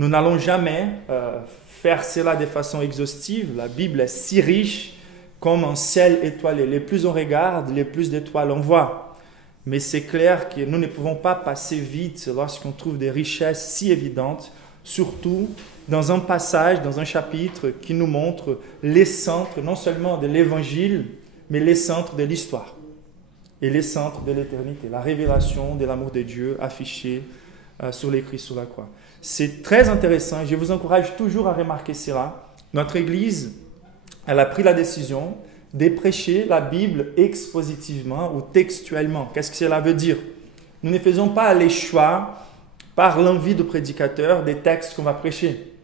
Nous n'allons jamais faire cela de façon exhaustive. La Bible est si riche comme un ciel étoilé. Les plus on regarde, les plus d'étoiles on voit. Mais c'est clair que nous ne pouvons pas passer vite lorsqu'on trouve des richesses si évidentes, surtout dans un passage, dans un chapitre qui nous montre les centres, non seulement de l'Évangile, mais les centres de l'histoire et les centres de l'éternité, la révélation de l'amour de Dieu affiché sur l'écrit sur la croix. C'est très intéressant, je vous encourage toujours à remarquer cela. Notre Église, elle a pris la décision de prêcher la Bible expositivement ou textuellement. Qu'est-ce que cela veut dire? Nous ne faisons pas les choix par l'envie du prédicateur des textes qu'on va prêcher.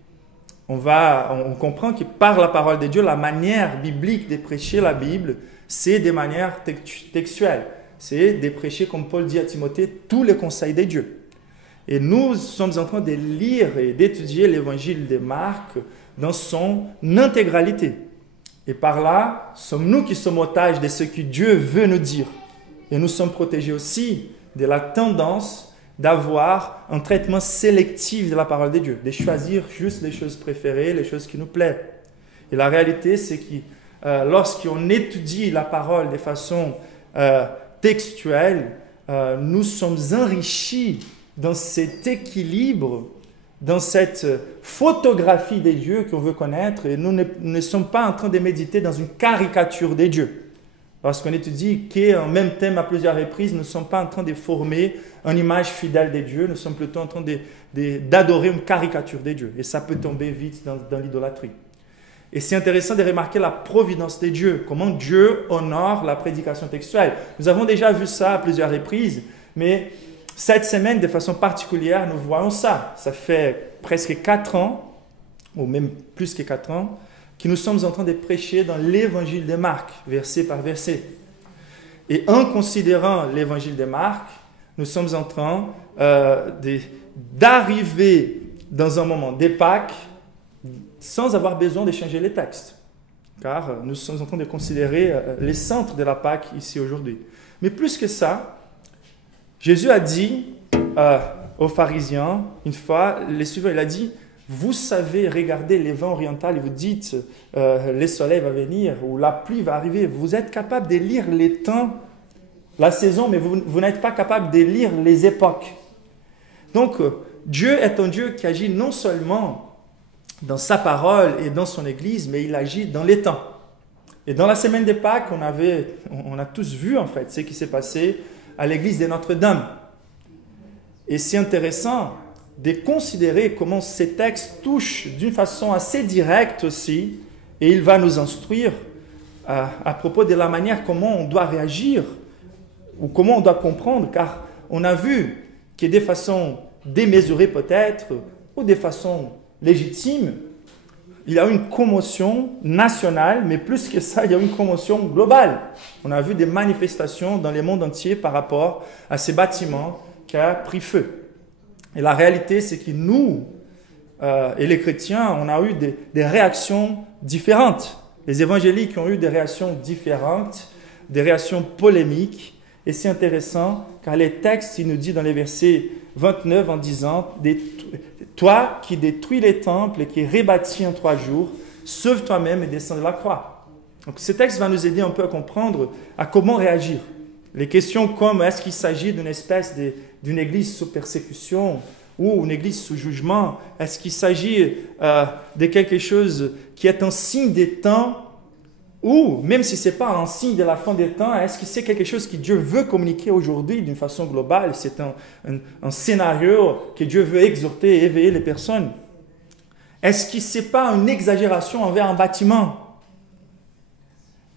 On comprend que par la parole de Dieu, la manière biblique de prêcher la Bible, c'est de manière textuelle. C'est de prêcher, comme Paul dit à Timothée, tous les conseils de Dieu. Et nous sommes en train de lire et d'étudier l'évangile de Marc dans son intégralité. Et par là, sommes-nous qui sommes otages de ce que Dieu veut nous dire. Et nous sommes protégés aussi de la tendance d'avoir un traitement sélectif de la parole de Dieu, de choisir juste les choses préférées, les choses qui nous plaisent. Et la réalité, c'est que lorsqu'on étudie la parole de façon textuelle, nous sommes enrichis dans cet équilibre, dans cette photographie des dieux qu'on veut connaître, et nous ne sommes pas en train de méditer dans une caricature des dieux. Lorsqu'on étudie qu'un même thème à plusieurs reprises, nous ne sommes pas en train de former une image fidèle des dieux, nous sommes plutôt en train d'adorer une caricature des dieux. Et ça peut tomber vite dans l'idolâtrie. Et c'est intéressant de remarquer la providence de Dieu, comment Dieu honore la prédication textuelle. Nous avons déjà vu ça à plusieurs reprises, mais cette semaine, de façon particulière, nous voyons ça. Ça fait presque 4 ans, ou même plus que 4 ans, que nous sommes en train de prêcher dans l'évangile de Marc, verset par verset. Et en considérant l'évangile de Marc, nous sommes en train d'arriver dans un moment de Pâques sans avoir besoin de changer les textes. Car nous sommes en train de considérer les centres de la Pâques ici aujourd'hui. Mais plus que ça, Jésus a dit aux pharisiens, une fois, les suivants, il a dit, vous savez regarder les vents orientaux et vous dites, le soleil va venir ou la pluie va arriver. Vous êtes capable de lire les temps, la saison, mais vous n'êtes pas capable de lire les époques. Donc, Dieu est un Dieu qui agit non seulement dans sa parole et dans son Église, mais il agit dans les temps. Et dans la semaine des Pâques, on a tous vu en fait ce qui s'est passé à l'église de Notre-Dame. Et c'est intéressant de considérer comment ces textes touchent d'une façon assez directe aussi, et il va nous instruire à propos de la manière comment on doit réagir, ou comment on doit comprendre, car on a vu que de façon démesurée peut-être, ou de façon légitime, il y a une commotion nationale, mais plus que ça, il y a une commotion globale. On a vu des manifestations dans le monde entier par rapport à ces bâtiments qui ont pris feu. Et la réalité, c'est que nous, et les chrétiens, on a eu des réactions différentes. Les évangéliques ont eu des réactions différentes, des réactions polémiques. Et c'est intéressant, car les textes, il nous dit dans les versets 29 en disant « Toi qui détruis les temples et qui rebâtis en 3 jours, sauve toi-même et descends de la croix. » Donc ce texte va nous aider un peu à comprendre à comment réagir. Les questions comme est-ce qu'il s'agit d'une espèce d'une église sous persécution ou une église sous jugement? Est-ce qu'il s'agit de quelque chose qui est un signe des temps? Ou, même si ce n'est pas un signe de la fin des temps, est-ce que c'est quelque chose que Dieu veut communiquer aujourd'hui d'une façon globale? C'est un scénario que Dieu veut exhorter et éveiller les personnes. Est-ce que ce n'est pas une exagération envers un bâtiment?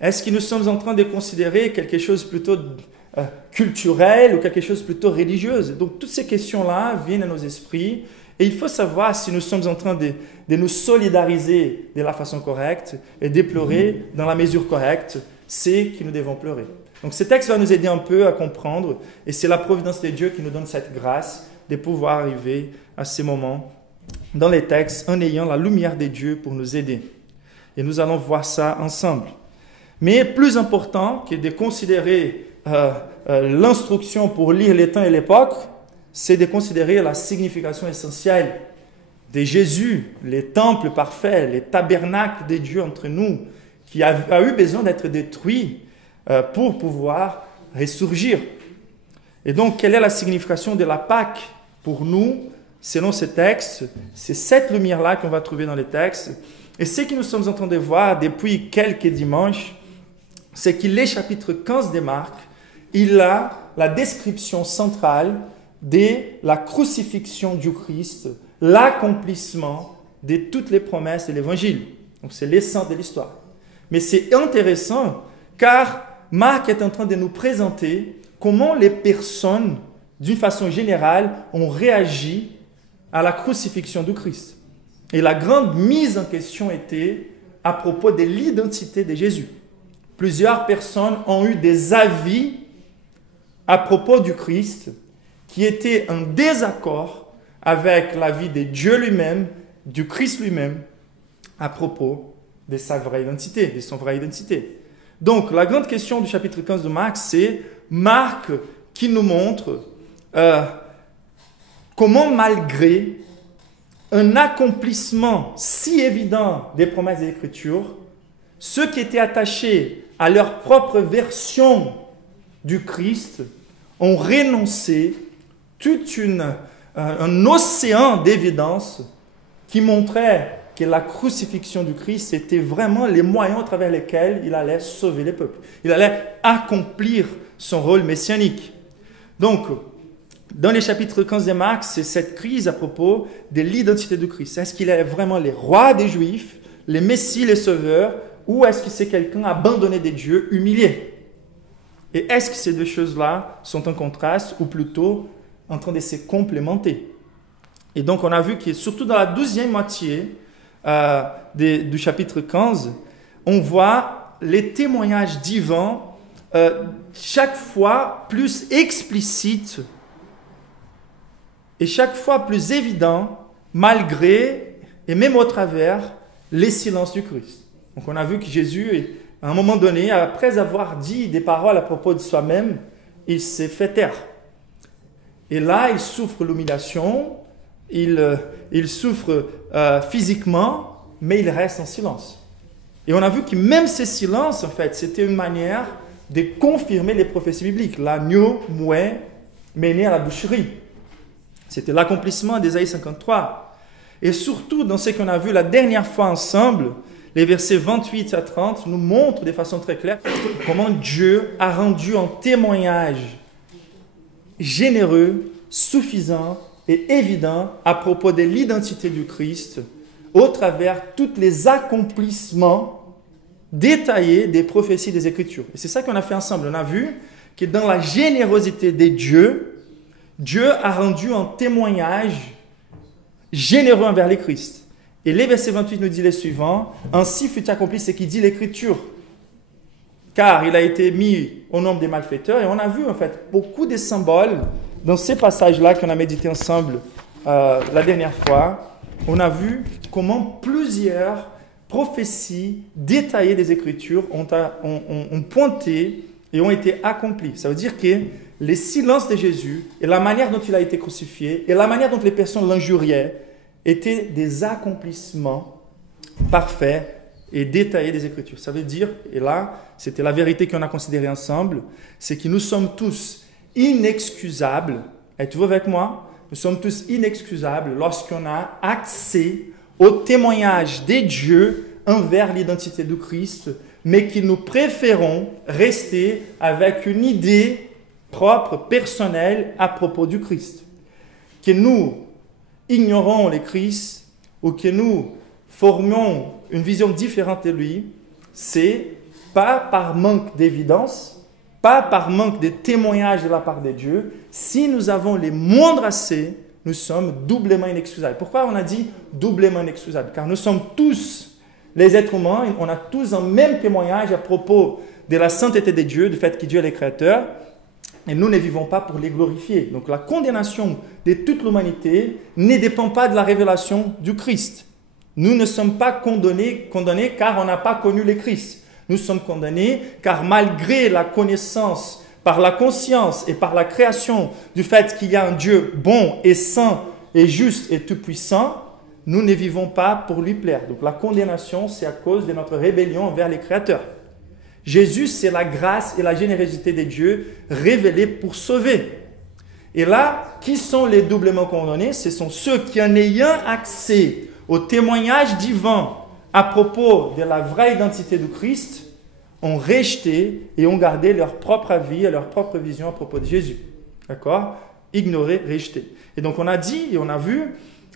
Est-ce que nous sommes en train de considérer quelque chose plutôt culturel ou quelque chose plutôt religieux? Donc, toutes ces questions-là viennent à nos esprits. Et il faut savoir si nous sommes en train de nous solidariser de la façon correcte et déplorer dans la mesure correcte ce que nous devons pleurer. Donc ce texte va nous aider un peu à comprendre et c'est la providence de Dieu qui nous donne cette grâce de pouvoir arriver à ces moments dans les textes en ayant la lumière de Dieu pour nous aider. Et nous allons voir ça ensemble. Mais plus important que de considérer l'instruction pour lire les temps et l'époque, c'est de considérer la signification essentielle de Jésus, les temples parfaits, les tabernacles de Dieu entre nous, qui a eu besoin d'être détruit pour pouvoir ressurgir. Et donc, quelle est la signification de la Pâque pour nous, selon ces textes? C'est cette lumière-là qu'on va trouver dans les textes. Et ce que nous sommes en train de voir depuis quelques dimanches, c'est que les chapitres 15 de Marc, il a la description centrale de la crucifixion du Christ, l'accomplissement de toutes les promesses de l'Évangile. Donc, c'est l'essence de l'histoire. Mais c'est intéressant car Marc est en train de nous présenter comment les personnes, d'une façon générale, ont réagi à la crucifixion du Christ. Et la grande mise en question était à propos de l'identité de Jésus. Plusieurs personnes ont eu des avis à propos du Christ qui étaient en désaccord avec l'avis de Dieu lui-même, du Christ lui-même, à propos de sa vraie identité, de son vraie identité. Donc, la grande question du chapitre 15 de Marc, c'est Marc qui nous montre comment, malgré un accomplissement si évident des promesses de l'Écriture, ceux qui étaient attachés à leur propre version du Christ ont renoncé tout un océan d'évidence qui montrait que la crucifixion du Christ était vraiment les moyens à travers lesquels il allait sauver les peuples. Il allait accomplir son rôle messianique. Donc, dans les chapitres 15 de Marc, c'est cette crise à propos de l'identité du Christ. Est-ce qu'il est vraiment le roi des Juifs, le Messie, le Sauveur, ou est-ce que c'est quelqu'un abandonné des dieux, humilié? Et est-ce que ces deux choses-là sont en contraste, ou plutôt en train de se complémenter? Et donc, on a vu que surtout dans la deuxième moitié du chapitre 15, on voit les témoignages divins chaque fois plus explicites et chaque fois plus évidents, malgré et même au travers les silences du Christ. Donc, on a vu que Jésus, à un moment donné, après avoir dit des paroles à propos de soi-même, il s'est fait taire. Et là, il souffre l'humiliation, il souffre physiquement, mais il reste en silence. Et on a vu que même ces silences, en fait, c'était une manière de confirmer les prophéties bibliques. L'agneau muet mené à la boucherie. C'était l'accomplissement d'Ésaïe 53. Et surtout, dans ce qu'on a vu la dernière fois ensemble, les versets 28 à 30 nous montrent de façon très claire comment Dieu a rendu un témoignage généreux, suffisant et évident à propos de l'identité du Christ au travers tous les accomplissements détaillés des prophéties des Écritures. Et c'est ça qu'on a fait ensemble. On a vu que dans la générosité de Dieu, Dieu a rendu un témoignage généreux envers le Christ. Et les versets 28 nous dit les suivants: ainsi fut accompli ce qui dit l'Écriture, car il a été mis au nombre des malfaiteurs. Et on a vu en fait beaucoup de symboles dans ces passages-là qu'on a médité ensemble la dernière fois. On a vu comment plusieurs prophéties détaillées des Écritures ont pointé et ont été accomplies. Ça veut dire que les silences de Jésus et la manière dont il a été crucifié et la manière dont les personnes l'injuriaient étaient des accomplissements parfaits et détaillés des Écritures. Ça veut dire, et là, c'était la vérité qu'on a considérée ensemble, c'est que nous sommes tous inexcusables. Êtes-vous avec moi? Nous sommes tous inexcusables lorsqu'on a accès au témoignage des dieux envers l'identité du Christ, mais que nous préférons rester avec une idée propre, personnelle à propos du Christ. Que nous ignorons le Christ ou que nous formions une vision différente de lui, c'est pas par manque d'évidence, pas par manque de témoignages de la part de Dieu. Si nous avons les moindres assez, nous sommes doublement inexcusables. Pourquoi on a dit doublement inexcusables? Car nous sommes tous, les êtres humains, on a tous un même témoignage à propos de la sainteté de Dieu, du fait que Dieu est le Créateur, et nous ne vivons pas pour les glorifier. Donc la condamnation de toute l'humanité ne dépend pas de la révélation du Christ. Nous ne sommes pas condamnés car on n'a pas connu le Christ. Nous sommes condamnés car malgré la connaissance, par la conscience et par la création du fait qu'il y a un Dieu bon et saint et juste et tout-puissant, nous ne vivons pas pour lui plaire. Donc la condamnation, c'est à cause de notre rébellion envers les créateurs. Jésus, c'est la grâce et la générosité de Dieu révélée pour sauver. Et là, qui sont les doublement condamnés? Ce sont ceux qui, en ayant accès au témoignage divin à propos de la vraie identité du Christ, ont rejeté et ont gardé leur propre avis et leur propre vision à propos de Jésus. D'accord? Ignoré, rejeté. Et donc on a dit et on a vu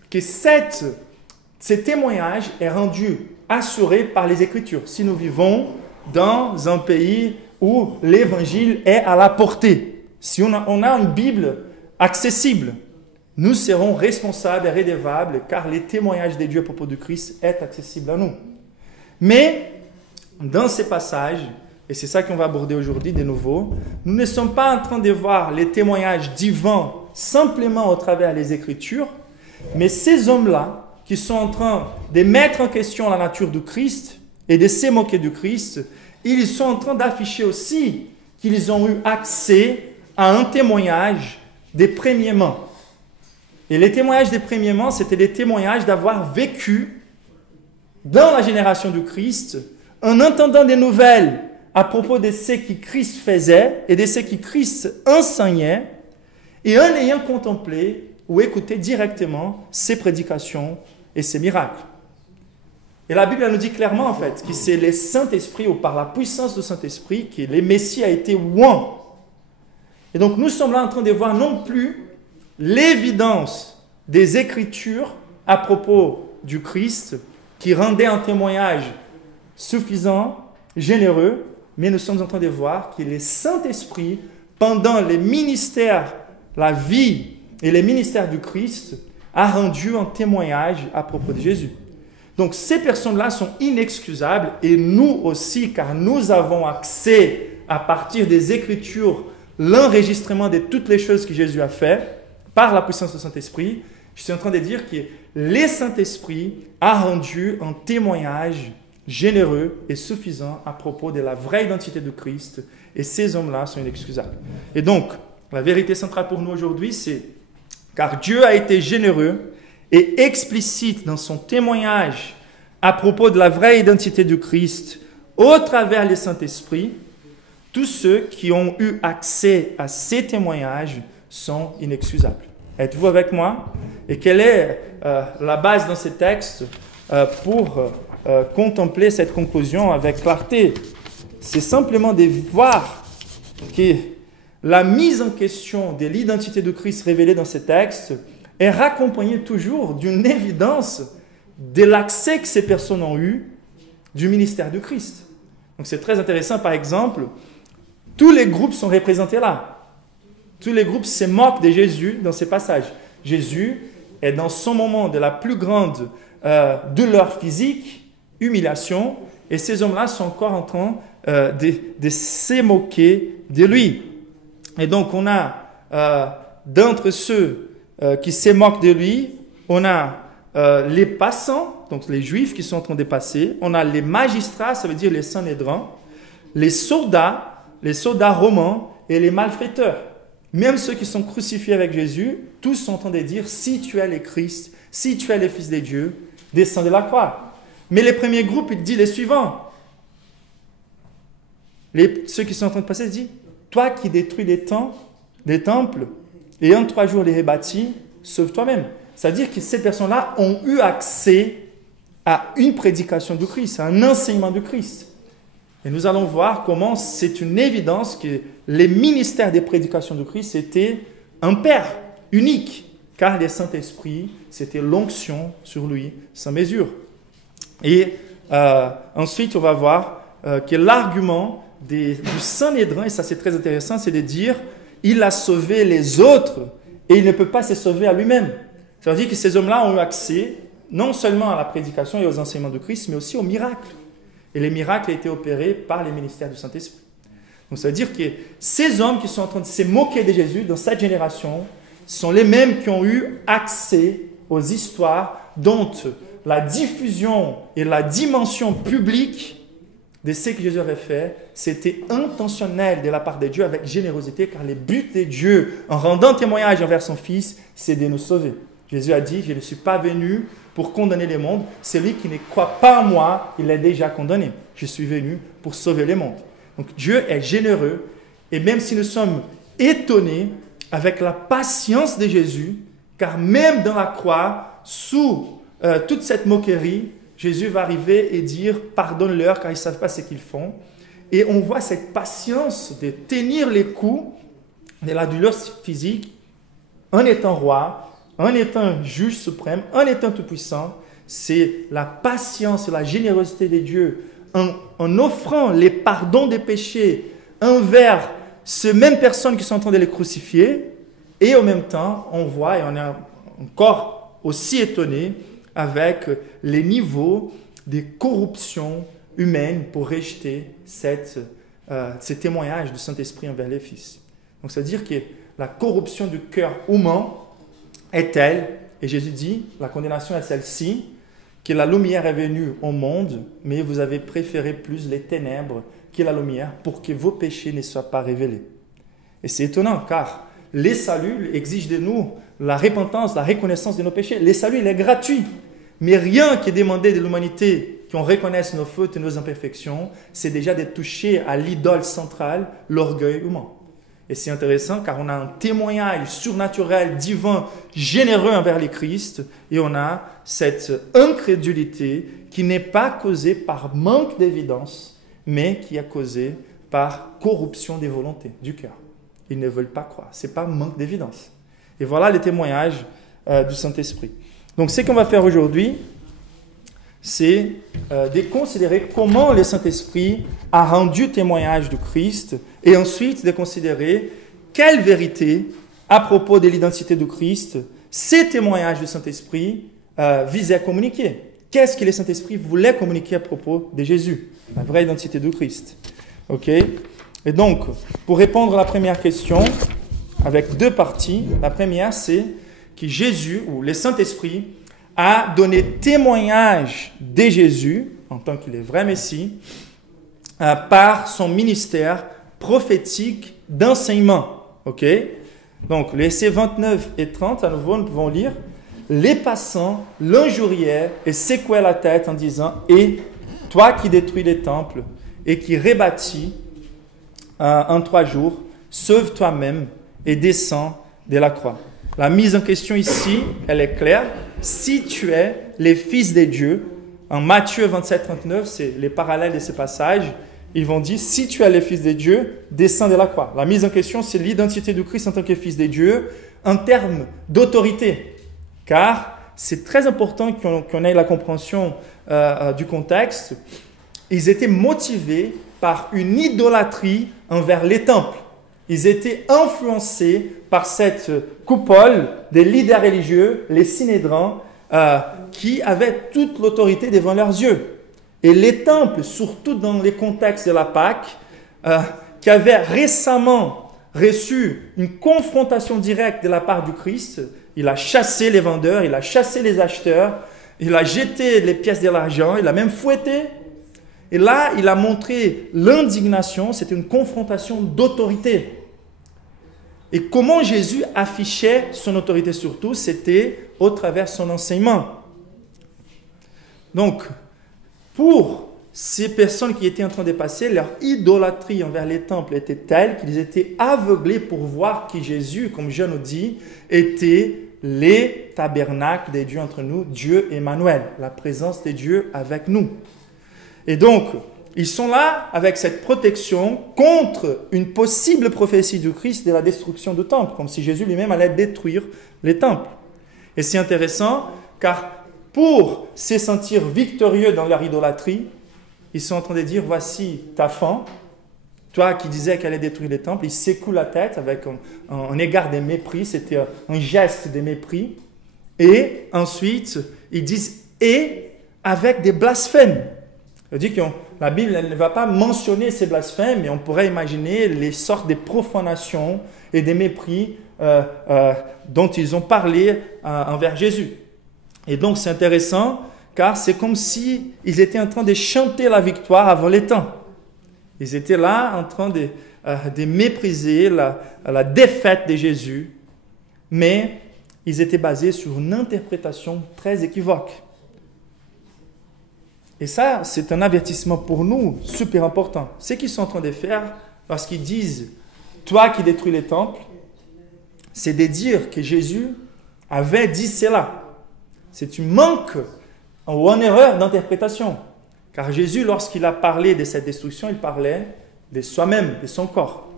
que ce témoignage est rendu assuré par les Écritures. Si nous vivons dans un pays où l'évangile est à la portée, si on a une Bible accessible, nous serons responsables et redevables car le témoignage de Dieu à propos du Christ est accessible à nous. Mais dans ces passages, et c'est ça qu'on va aborder aujourd'hui de nouveau, nous ne sommes pas en train de voir les témoignages divins simplement au travers des Écritures, mais ces hommes-là qui sont en train de mettre en question la nature du Christ et de se moquer du Christ, ils sont en train d'afficher aussi qu'ils ont eu accès à un témoignage des premiers mains. Et les témoignages des premiers mains, c'était des témoignages d'avoir vécu dans la génération du Christ, en entendant des nouvelles à propos de ce que Christ faisait et de ce que Christ enseignait, et en ayant contemplé ou écouté directement ses prédications et ses miracles. Et la Bible elle nous dit clairement en fait que c'est le Saint-Esprit ou par la puissance du Saint-Esprit que le Messie a été oint. Et donc nous sommes là en train de voir non plus l'évidence des Écritures à propos du Christ qui rendait un témoignage suffisant, généreux, mais nous sommes en train de voir que le Saint-Esprit, pendant les ministères, la vie et les ministères du Christ, a rendu un témoignage à propos de Jésus. Donc ces personnes-là sont inexcusables et nous aussi, car nous avons accès à partir des Écritures, l'enregistrement de toutes les choses que Jésus a fait par la puissance du Saint-Esprit. Je suis en train de dire que le Saint-Esprit a rendu un témoignage généreux et suffisant à propos de la vraie identité de Christ, et ces hommes-là sont inexcusables. Et donc, la vérité centrale pour nous aujourd'hui, c'est car Dieu a été généreux et explicite dans son témoignage à propos de la vraie identité du Christ au travers du Saint-Esprit, tous ceux qui ont eu accès à ces témoignages sont inexcusables. Êtes-vous avec moi? Et quelle est la base dans ces textes pour contempler cette conclusion avec clarté? C'est simplement de voir que la mise en question de l'identité de Christ révélée dans ces textes est raccompagnée toujours d'une évidence de l'accès que ces personnes ont eu du ministère du Christ. Donc c'est très intéressant, par exemple, tous les groupes sont représentés là. Tous les groupes se moquent de Jésus dans ces passages. Jésus est dans son moment de la plus grande douleur physique, humiliation, et ces hommes-là sont encore en train de se moquer de lui. Et donc on a d'entre ceux qui se moquent de lui, on a les passants, donc les juifs qui sont en train de passer, on a les magistrats, ça veut dire les Sanhédrins, les soldats romains et les malfaiteurs. Même ceux qui sont crucifiés avec Jésus, tous sont en train de dire, si tu es le Christ, si tu es le Fils de Dieu, descends de la croix. Mais les premiers groupes, il dit les suivants. Ceux qui sont en train de passer, ils disent, toi qui détruis des temples, et en 3 jours les rebâtis, sauve toi-même. C'est-à-dire que ces personnes-là ont eu accès à une prédication du Christ, à un enseignement du Christ. Et nous allons voir comment c'est une évidence que les ministères des prédications du Christ étaient un Père unique, car le Saint-Esprit, c'était l'onction sur lui sans mesure. Et ensuite, on va voir que l'argument du Sanhédrin, et ça c'est très intéressant, c'est de dire il a sauvé les autres et il ne peut pas se sauver à lui-même. Ça veut dire que ces hommes-là ont eu accès non seulement à la prédication et aux enseignements de Christ, mais aussi aux miracles. Et les miracles ont été opérés par les ministères du Saint-Esprit. Donc ça veut dire que ces hommes qui sont en train de se moquer de Jésus dans cette génération sont les mêmes qui ont eu accès aux histoires dont la diffusion et la dimension publique de ce que Jésus avait fait, c'était intentionnel de la part de Dieu avec générosité, car le but de Dieu, en rendant témoignage envers son Fils, c'est de nous sauver. Jésus a dit, je ne suis pas venu pour condamner le monde. Celui qui ne croit pas en moi, il est déjà condamné. Je suis venu pour sauver le monde. Donc Dieu est généreux. Et même si nous sommes étonnés avec la patience de Jésus, car même dans la croix, sous toute cette moquerie, Jésus va arriver et dire « Pardonne-leur car ils ne savent pas ce qu'ils font ». Et on voit cette patience de tenir les coups de la douleur physique en étant roi, en étant juge suprême, en étant tout-puissant. C'est la patience et la générosité de Dieu en offrant les pardons des péchés envers ces mêmes personnes qui sont en train de les crucifier. Et en même temps, on voit, et on est encore aussi étonné avec les niveaux de corruption humaine pour rejeter ces témoignages du Saint-Esprit envers les fils. Donc, c'est-à-dire que la corruption du cœur humain est telle, et Jésus dit, la condamnation est celle-ci, que la lumière est venue au monde, mais vous avez préféré plus les ténèbres que la lumière pour que vos péchés ne soient pas révélés. Et c'est étonnant, car les saluts exigent de nous la repentance, la reconnaissance de nos péchés. Les saluts, il est gratuit. Mais rien qui est demandé de l'humanité, qu'on reconnaisse nos fautes et nos imperfections, c'est déjà de toucher à l'idole centrale, l'orgueil humain. Et c'est intéressant car on a un témoignage surnaturel, divin, généreux envers les Christ, et on a cette incrédulité qui n'est pas causée par manque d'évidence, mais qui est causée par corruption des volontés du cœur. Ils ne veulent pas croire. Ce n'est pas manque d'évidence. Et voilà les témoignages du Saint-Esprit. Donc, ce qu'on va faire aujourd'hui, c'est de considérer comment le Saint-Esprit a rendu témoignage du Christ et ensuite de considérer quelle vérité à propos de l'identité du Christ ces témoignages du Saint-Esprit visaient à communiquer. Qu'est-ce que le Saint-Esprit voulait communiquer à propos de Jésus, la vraie identité du Christ. Ok ? Et donc, pour répondre à la première question, avec deux parties, la première, c'est que Jésus, ou le Saint-Esprit, a donné témoignage de Jésus, en tant qu'il est vrai Messie, par son ministère prophétique d'enseignement. Ok ? Donc, les versets 29 et 30, à nouveau, nous pouvons lire. Les passants l'injuriaient et secouaient la tête en disant « Et toi qui détruis les temples et qui rebâtis en 3 jours, sauve toi-même et descends de la croix. » La mise en question ici, elle est claire. Si tu es les fils de Dieu, en Matthieu 27, 39, c'est les parallèles de ces passages, ils vont dire, si tu es les fils de Dieu, descends de la croix. La mise en question, c'est l'identité du Christ en tant que fils de Dieu, en termes d'autorité. Car c'est très important qu'on ait la compréhension du contexte. Ils étaient motivés par une idolâtrie envers les temples. Ils étaient influencés par cette coupole des leaders religieux, les synédrins, qui avaient toute l'autorité devant leurs yeux. Et les temples, surtout dans les contextes de la Pâque, qui avaient récemment reçu une confrontation directe de la part du Christ, il a chassé les vendeurs, il a chassé les acheteurs, il a jeté les pièces de l'argent, il a même fouetté. Et là, il a montré l'indignation, c'était une confrontation d'autorité. Et comment Jésus affichait son autorité surtout, c'était au travers de son enseignement. Donc, pour ces personnes qui étaient en train de passer, leur idolâtrie envers les temples était telle qu'ils étaient aveuglés pour voir que Jésus, comme Jean nous dit, était les tabernacles de Dieu entre nous, Dieu Emmanuel, la présence de Dieu avec nous. Et donc, ils sont là avec cette protection contre une possible prophétie du Christ de la destruction du temple, comme si Jésus lui-même allait détruire les temples. Et c'est intéressant, car pour se sentir victorieux dans leur idolâtrie, ils sont en train de dire, voici ta fin, toi qui disais qu'elle allait détruire les temples, ils secouent la tête avec un égard de mépris, c'était un geste de mépris. Et ensuite, ils disent, et avec des blasphèmes. C'est-à-dire que la Bible elle ne va pas mentionner ces blasphèmes, mais on pourrait imaginer les sortes de profanations et des mépris dont ils ont parlé envers Jésus. Et donc c'est intéressant, car c'est comme si ils étaient en train de chanter la victoire avant les temps. Ils étaient là en train de mépriser la défaite de Jésus, mais ils étaient basés sur une interprétation très équivoque. Et ça, c'est un avertissement pour nous super important. Ce qu'ils sont en train de faire, lorsqu'ils disent « toi qui détruis les temples », c'est de dire que Jésus avait dit cela. C'est un manque ou une erreur d'interprétation. Car Jésus, lorsqu'il a parlé de cette destruction, il parlait de soi-même, de son corps.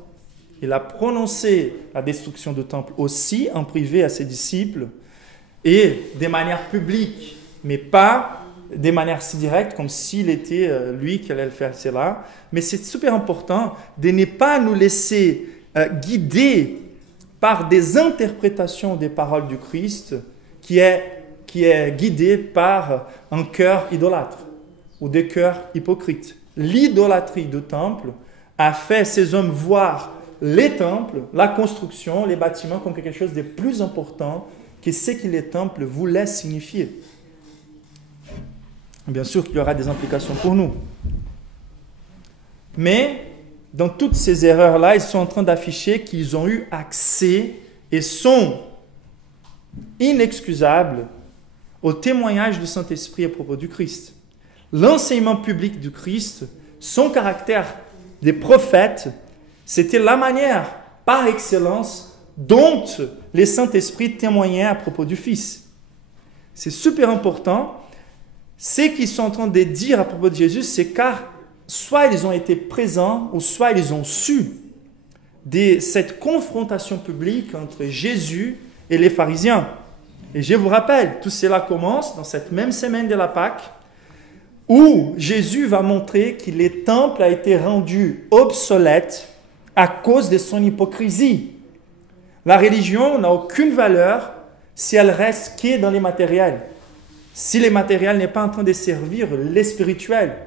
Il a prononcé la destruction du temple aussi en privé à ses disciples et de manière publique, mais pas de manière si directe comme s'il était lui qui allait faire cela. Mais c'est super important de ne pas nous laisser guider par des interprétations des paroles du Christ qui est guidé par un cœur idolâtre ou des cœurs hypocrites. L'idolâtrie du temple a fait ces hommes voir les temples, la construction, les bâtiments comme quelque chose de plus important que ce que les temples voulaient signifier. Bien sûr qu'il y aura des implications pour nous. Mais dans toutes ces erreurs-là, ils sont en train d'afficher qu'ils ont eu accès et sont inexcusables au témoignage du Saint-Esprit à propos du Christ. L'enseignement public du Christ, son caractère des prophètes, c'était la manière par excellence dont les Saint-Esprit témoignaient à propos du Fils. C'est super important. Ce qu'ils sont en train de dire à propos de Jésus, c'est car soit ils ont été présents ou soit ils ont su de cette confrontation publique entre Jésus et les pharisiens. Et je vous rappelle, tout cela commence dans cette même semaine de la Pâque où Jésus va montrer que le temple a été rendu obsolète à cause de son hypocrisie. La religion n'a aucune valeur si elle reste que dans les matériels. Si le matériel n'est pas en train de servir les spirituels,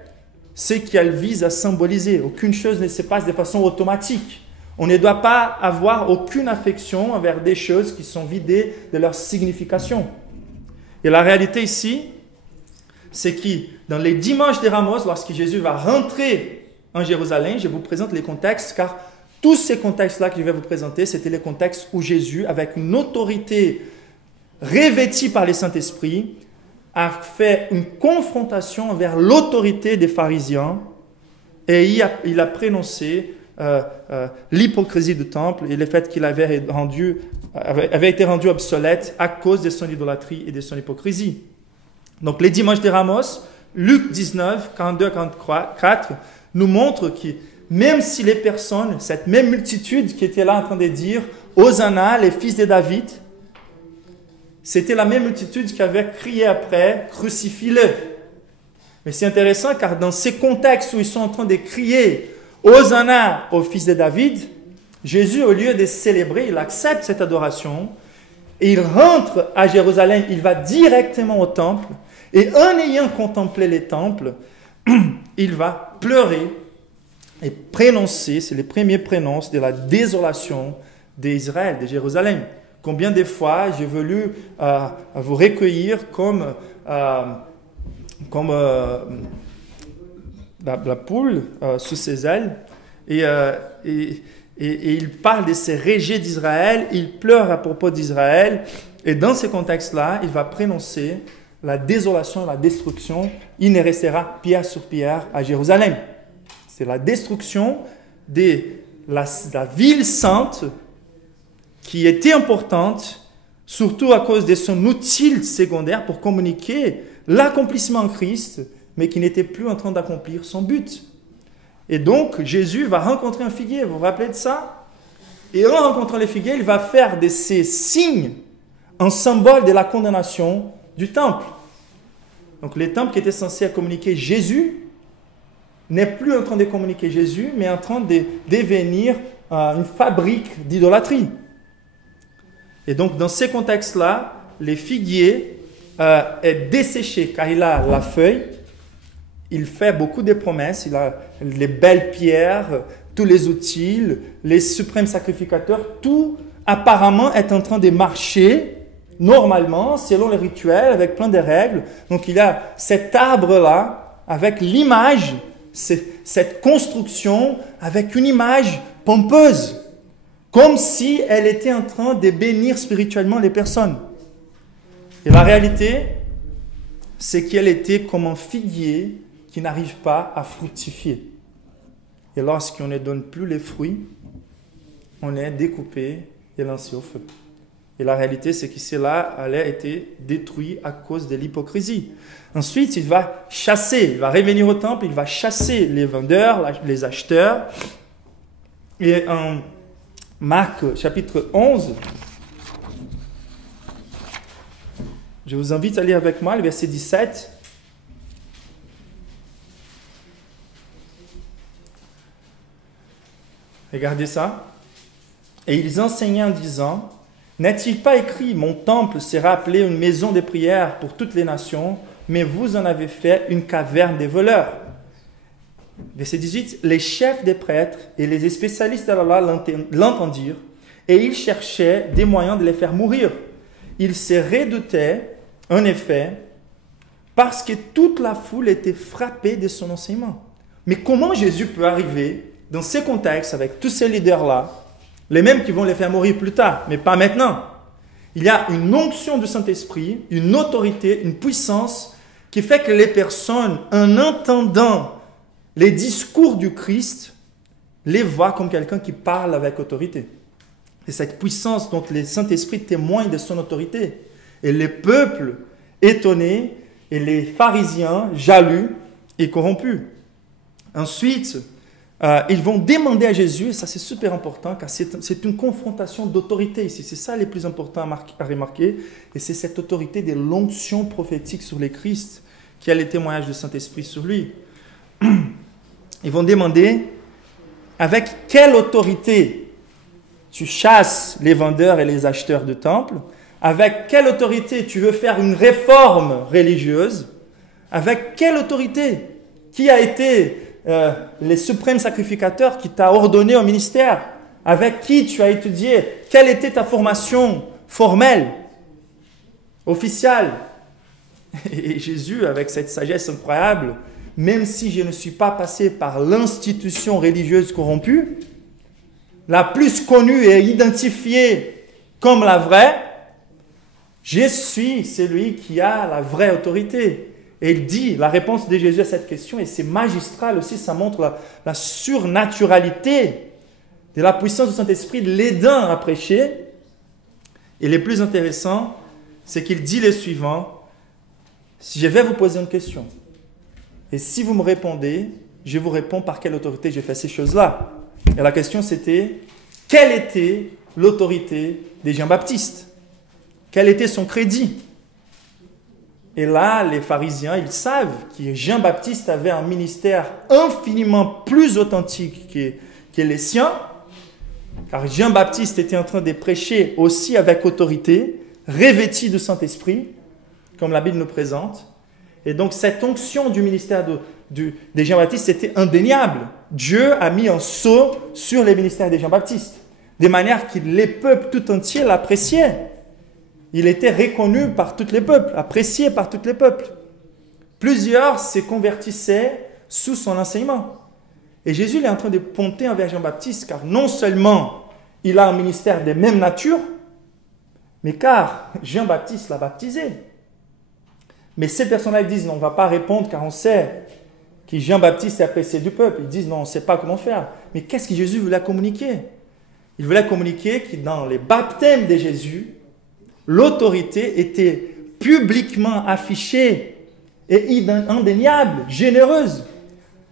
ce qu'elle vise à symboliser. Aucune chose ne se passe de façon automatique. On ne doit pas avoir aucune affection envers des choses qui sont vidées de leur signification. Et la réalité ici, c'est que dans les dimanches de Ramos, lorsque Jésus va rentrer en Jérusalem, je vous présente les contextes, car tous ces contextes-là que je vais vous présenter, c'était les contextes où Jésus, avec une autorité revêtie par le Saint-Esprit, a fait une confrontation envers l'autorité des pharisiens et il a prononcé l'hypocrisie du temple et le fait qu'il avait été rendu obsolète à cause de son idolâtrie et de son hypocrisie. Donc les dimanches de Ramos, Luc 19, 42, 44, nous montre que même si les personnes, cette même multitude qui était là en train de dire « Hosanna, les fils de David », c'était la même multitude qui avait crié après « Crucifie-le ». Mais c'est intéressant car dans ces contextes où ils sont en train de crier « Hosanna aux fils de David », Jésus, au lieu de célébrer, il accepte cette adoration et il rentre à Jérusalem, il va directement au temple et en ayant contemplé les temples, il va pleurer et prononcer, c'est les premiers prononces de la désolation d'Israël, de Jérusalem. Combien de fois j'ai voulu vous recueillir comme la poule sous ses ailes et il parle de ces rejets d'Israël, il pleure à propos d'Israël et dans ces contextes-là, il va prononcer la désolation, la destruction. Il ne restera pierre sur pierre à Jérusalem. C'est la destruction de la ville sainte qui était importante, surtout à cause de son outil secondaire pour communiquer l'accomplissement en Christ, mais qui n'était plus en train d'accomplir son but. Et donc, Jésus va rencontrer un figuier, vous vous rappelez de ça? Et en rencontrant les figuiers, il va faire de ces signes un symbole de la condamnation du temple. Donc, le temple qui était censé communiquer Jésus n'est plus en train de communiquer Jésus, mais en train de devenir une fabrique d'idolâtrie. Et donc, dans ces contextes-là, le figuier est desséché car il a la feuille, il fait beaucoup de promesses, il a les belles pierres, tous les outils, les suprêmes sacrificateurs, tout apparemment est en train de marcher normalement, selon les rituels, avec plein de règles. Donc, il y a cet arbre-là avec l'image, cette construction avec une image pompeuse, comme si elle était en train de bénir spirituellement les personnes. Et la réalité, c'est qu'elle était comme un figuier qui n'arrive pas à fructifier. Et lorsqu'on ne donne plus les fruits, on est découpé et lancé au feu. Et la réalité, c'est que cela allait être détruit à cause de l'hypocrisie. Ensuite, il va chasser, il va revenir au temple, il va chasser les vendeurs, les acheteurs. Et en Marc chapitre 11, je vous invite à lire avec moi le verset 17. Regardez ça. Et ils enseignaient en disant, n'est-il pas écrit, mon temple sera appelé une maison de prière pour toutes les nations, mais vous en avez fait une caverne des voleurs. Verset 18, les chefs des prêtres et les spécialistes d'Allah l'entendirent, et ils cherchaient des moyens de les faire mourir. Ils se redoutaient, en effet, parce que toute la foule était frappée de son enseignement. Mais comment Jésus peut arriver dans ces contextes avec tous ces leaders-là, les mêmes qui vont les faire mourir plus tard, mais pas maintenant? Il y a une onction du Saint-Esprit, une autorité, une puissance qui fait que les personnes, en entendant les discours du Christ, les voient comme quelqu'un qui parle avec autorité. Et cette puissance dont le Saint-Esprit témoigne de son autorité. Et les peuples étonnés et les pharisiens jaloux et corrompus. Ensuite, ils vont demander à Jésus, et ça c'est super important, car c'est une confrontation d'autorité ici. C'est ça le plus important à remarquer. Et c'est cette autorité de l'onction prophétique sur le Christ qui a le témoignage du Saint-Esprit sur lui. Ils vont demander, avec quelle autorité tu chasses les vendeurs et les acheteurs de temples? Avec quelle autorité tu veux faire une réforme religieuse? Avec quelle autorité? Qui a été le suprême sacrificateur qui t'a ordonné au ministère? Avec qui tu as étudié? Quelle était ta formation formelle, officielle? Et Jésus, avec cette sagesse incroyable, même si je ne suis pas passé par l'institution religieuse corrompue, la plus connue et identifiée comme la vraie, je suis celui qui a la vraie autorité. Et il dit, la réponse de Jésus à cette question, et c'est magistral aussi, ça montre la surnaturalité de la puissance du Saint-Esprit l'aidant à prêcher. Et le plus intéressant, c'est qu'il dit le suivant, je vais vous poser une question. Et si vous me répondez, je vous réponds par quelle autorité j'ai fait ces choses-là. Et la question c'était, quelle était l'autorité de Jean-Baptiste? Quel était son crédit? Et là, les pharisiens, ils savent que Jean-Baptiste avait un ministère infiniment plus authentique que les siens, car Jean-Baptiste était en train de prêcher aussi avec autorité, revêtu du Saint-Esprit, comme la Bible nous présente. Et donc, cette onction du ministère de Jean-Baptiste, c'était indéniable. Dieu a mis un sceau sur les ministères de Jean-Baptiste, de manière que les peuples tout entiers l'appréciaient. Il était reconnu par tous les peuples, apprécié par tous les peuples. Plusieurs se convertissaient sous son enseignement. Et Jésus il est en train de pointer envers Jean-Baptiste, car non seulement il a un ministère de même nature, mais car Jean-Baptiste l'a baptisé. Mais ces personnes-là disent, non, on ne va pas répondre car on sait que Jean-Baptiste est apprécié du peuple. Ils disent, non, on ne sait pas comment faire. Mais qu'est-ce que Jésus voulait communiquer? Il voulait communiquer que dans les baptêmes de Jésus, l'autorité était publiquement affichée et indéniable, généreuse.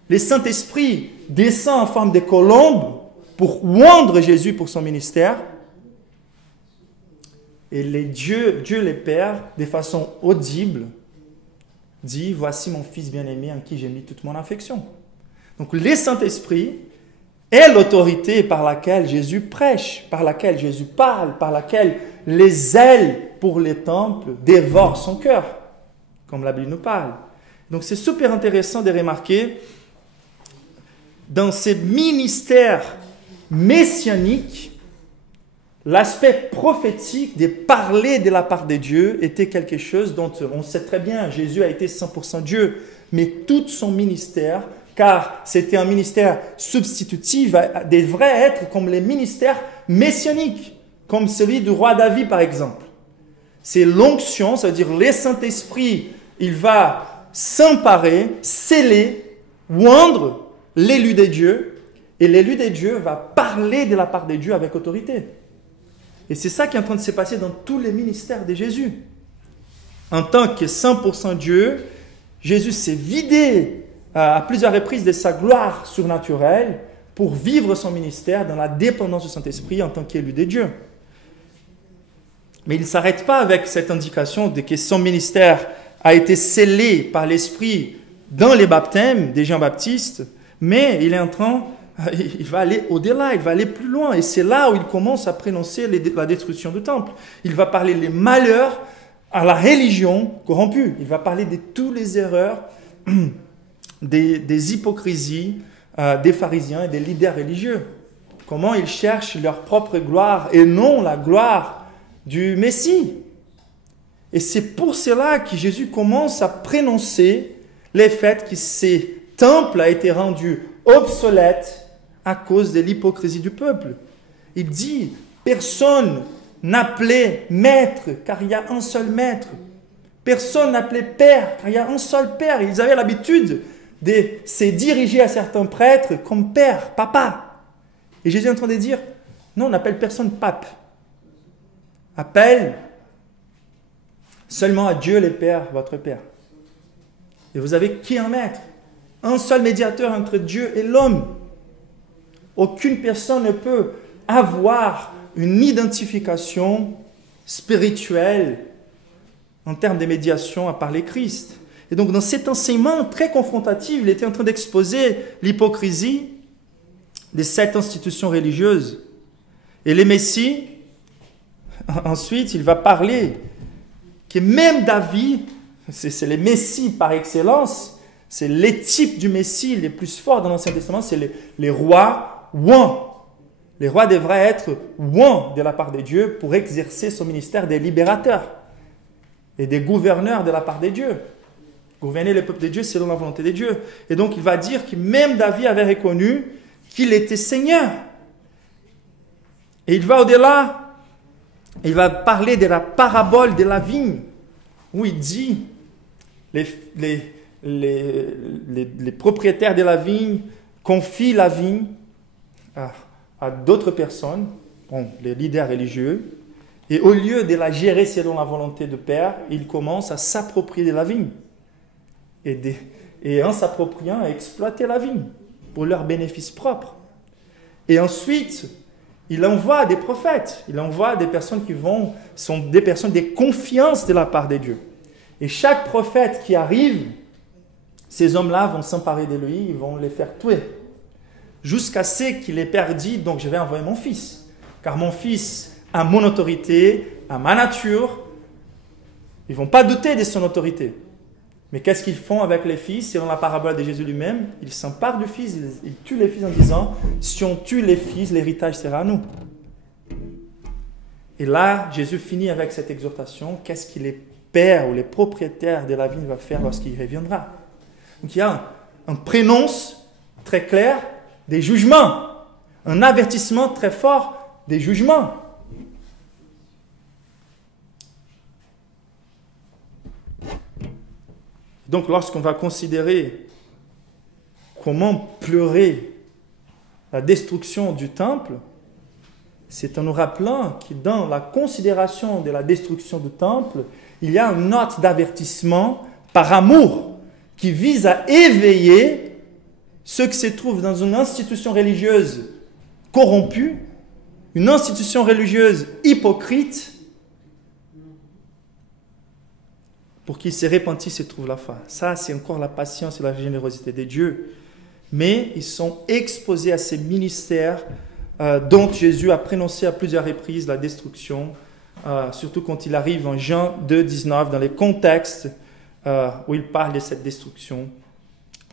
Le Saint-Esprit descend en forme de colombe pour oindre Jésus pour son ministère. Et Dieu le Père, de façon audible, dit, voici mon Fils bien-aimé en qui j'ai mis toute mon affection. Donc le Saint-Esprit est l'autorité par laquelle Jésus prêche, par laquelle Jésus parle, par laquelle les ailes pour les temples dévorent son cœur, comme la Bible nous parle. Donc c'est super intéressant de remarquer, dans ces ministères messianiques, l'aspect prophétique de parler de la part de Dieu était quelque chose dont on sait très bien, Jésus a été 100% Dieu, mais tout son ministère, car c'était un ministère substitutif, devrait être comme les ministères messianiques, comme celui du roi David par exemple. c'est l'onction, c'est-à-dire le Saint-Esprit, il va s'emparer, sceller, oindre l'élu de Dieu, et l'élu de Dieu va parler de la part de Dieu avec autorité. Et c'est ça qui est en train de se passer dans tous les ministères de Jésus. En tant que 100% Dieu, Jésus s'est vidé à plusieurs reprises de sa gloire surnaturelle pour vivre son ministère dans la dépendance du Saint-Esprit en tant qu'élu de Dieu. Mais il ne s'arrête pas avec cette indication de que son ministère a été scellé par l'Esprit dans les baptêmes des Jean-Baptiste, mais il va aller au-delà, il va aller plus loin. Et c'est là où il commence à prononcer la destruction du temple. Il va parler les malheurs à la religion corrompue. Il va parler de toutes les erreurs, des hypocrisies des pharisiens et des leaders religieux. Comment ils cherchent leur propre gloire et non la gloire du Messie. Et c'est pour cela que Jésus commence à prononcer le fait que ce temple a été rendu obsolète à cause de l'hypocrisie du peuple. Il dit, personne n'appelait maître, car il y a un seul maître. Personne n'appelait père, car il y a un seul père. Ils avaient l'habitude de se diriger à certains prêtres comme père, papa. Et Jésus est en train de dire, non, on n'appelle personne pape. Appelle seulement à Dieu le Père, votre Père. Et vous avez qui un maître? Un seul médiateur entre Dieu et l'homme. Aucune personne ne peut avoir une identification spirituelle en termes de médiation à part les Christ. Et donc dans cet enseignement très confrontatif, il était en train d'exposer l'hypocrisie de cette institution religieuse. Et les Messies, ensuite, il va parler que même David, c'est les Messies par excellence, c'est les types du Messie les plus forts dans l'Ancien Testament, c'est les rois oints. Les rois devraient être oints de la part de Dieu pour exercer son ministère des libérateurs et des gouverneurs de la part de Dieu. Gouverner le peuple de Dieu selon la volonté de Dieu. Et donc il va dire que même David avait reconnu qu'il était Seigneur. Et il va au-delà, il va parler de la parabole de la vigne, où il dit les propriétaires de la vigne confient la vigne à d'autres personnes, les leaders religieux, et au lieu de la gérer selon la volonté du Père, ils commencent à s'approprier de la vigne. Et en s'appropriant, à exploiter la vigne pour leur bénéfice propre. Et ensuite, il envoie des prophètes, il envoie des personnes sont des personnes de confiance de la part de Dieu. Et chaque prophète qui arrive, ces hommes-là vont s'emparer de lui, ils vont les faire tuer. Jusqu'à ce qu'il ait perdu, donc je vais envoyer mon fils. Car mon fils a mon autorité, a ma nature. Ils ne vont pas douter de son autorité. Mais qu'est-ce qu'ils font avec les fils? Selon la parabole de Jésus lui-même, ils s'emparent du fils, ils tuent les fils en disant, si on tue les fils, l'héritage sera à nous. Et là, Jésus finit avec cette exhortation, qu'est-ce que les pères ou les propriétaires de la vigne vont faire lorsqu'il reviendra? Donc il y a un prénonce très clair des jugements, un avertissement très fort des jugements. Donc, lorsqu'on va considérer comment pleurer la destruction du temple, c'est en nous rappelant que dans la considération de la destruction du temple, il y a une note d'avertissement par amour qui vise à éveiller ceux qui se trouvent dans une institution religieuse corrompue, une institution religieuse hypocrite, pour qu'ils se repentissent et trouvent la foi. Ça, c'est encore la patience et la générosité de Dieu. Mais ils sont exposés à ces ministères dont Jésus a prononcé à plusieurs reprises la destruction, surtout quand il arrive en Jean 2, 19, dans les contextes où il parle de cette destruction,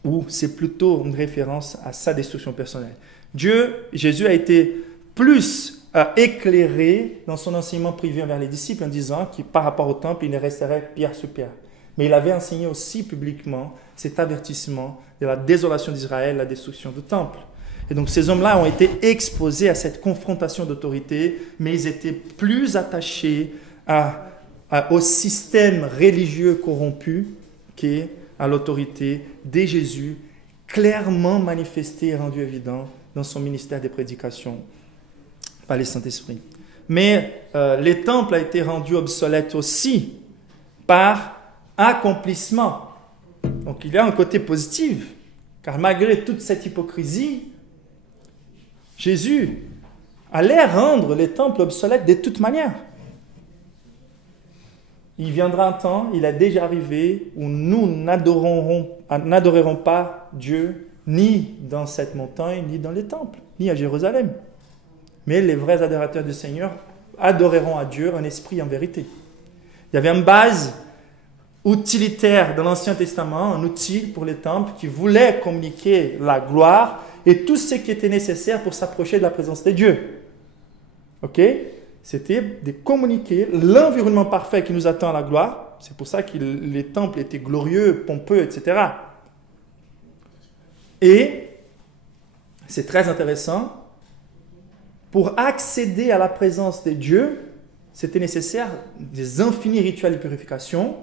où c'est plutôt une référence à sa destruction personnelle. Jésus a été plus éclairé dans son enseignement privé envers les disciples en disant que par rapport au temple, il ne resterait pierre sur pierre. Mais il avait enseigné aussi publiquement cet avertissement de la désolation d'Israël, la destruction du temple. Et donc ces hommes-là ont été exposés à cette confrontation d'autorité, mais ils étaient plus attachés à au système religieux corrompu qui est à l'autorité de Jésus, clairement manifesté et rendu évident dans son ministère de prédication par le Saint-Esprit. Mais les temples ont été rendus obsolètes aussi par accomplissement. Donc il y a un côté positif, car malgré toute cette hypocrisie, Jésus allait rendre les temples obsolètes de toute manière. Il viendra un temps, il est déjà arrivé, où nous n'adorerons pas Dieu ni dans cette montagne, ni dans les temples, ni à Jérusalem. Mais les vrais adorateurs du Seigneur adoreront à Dieu en esprit et en vérité. Il y avait une base utilitaire dans l'Ancien Testament, un outil pour les temples qui voulait communiquer la gloire et tout ce qui était nécessaire pour s'approcher de la présence de Dieu. Ok? C'était de communiquer l'environnement parfait qui nous attend à la gloire. C'est pour ça que les temples étaient glorieux, pompeux, etc. Et c'est très intéressant. Pour accéder à la présence de Dieu, c'était nécessaire des infinis rituels de purification,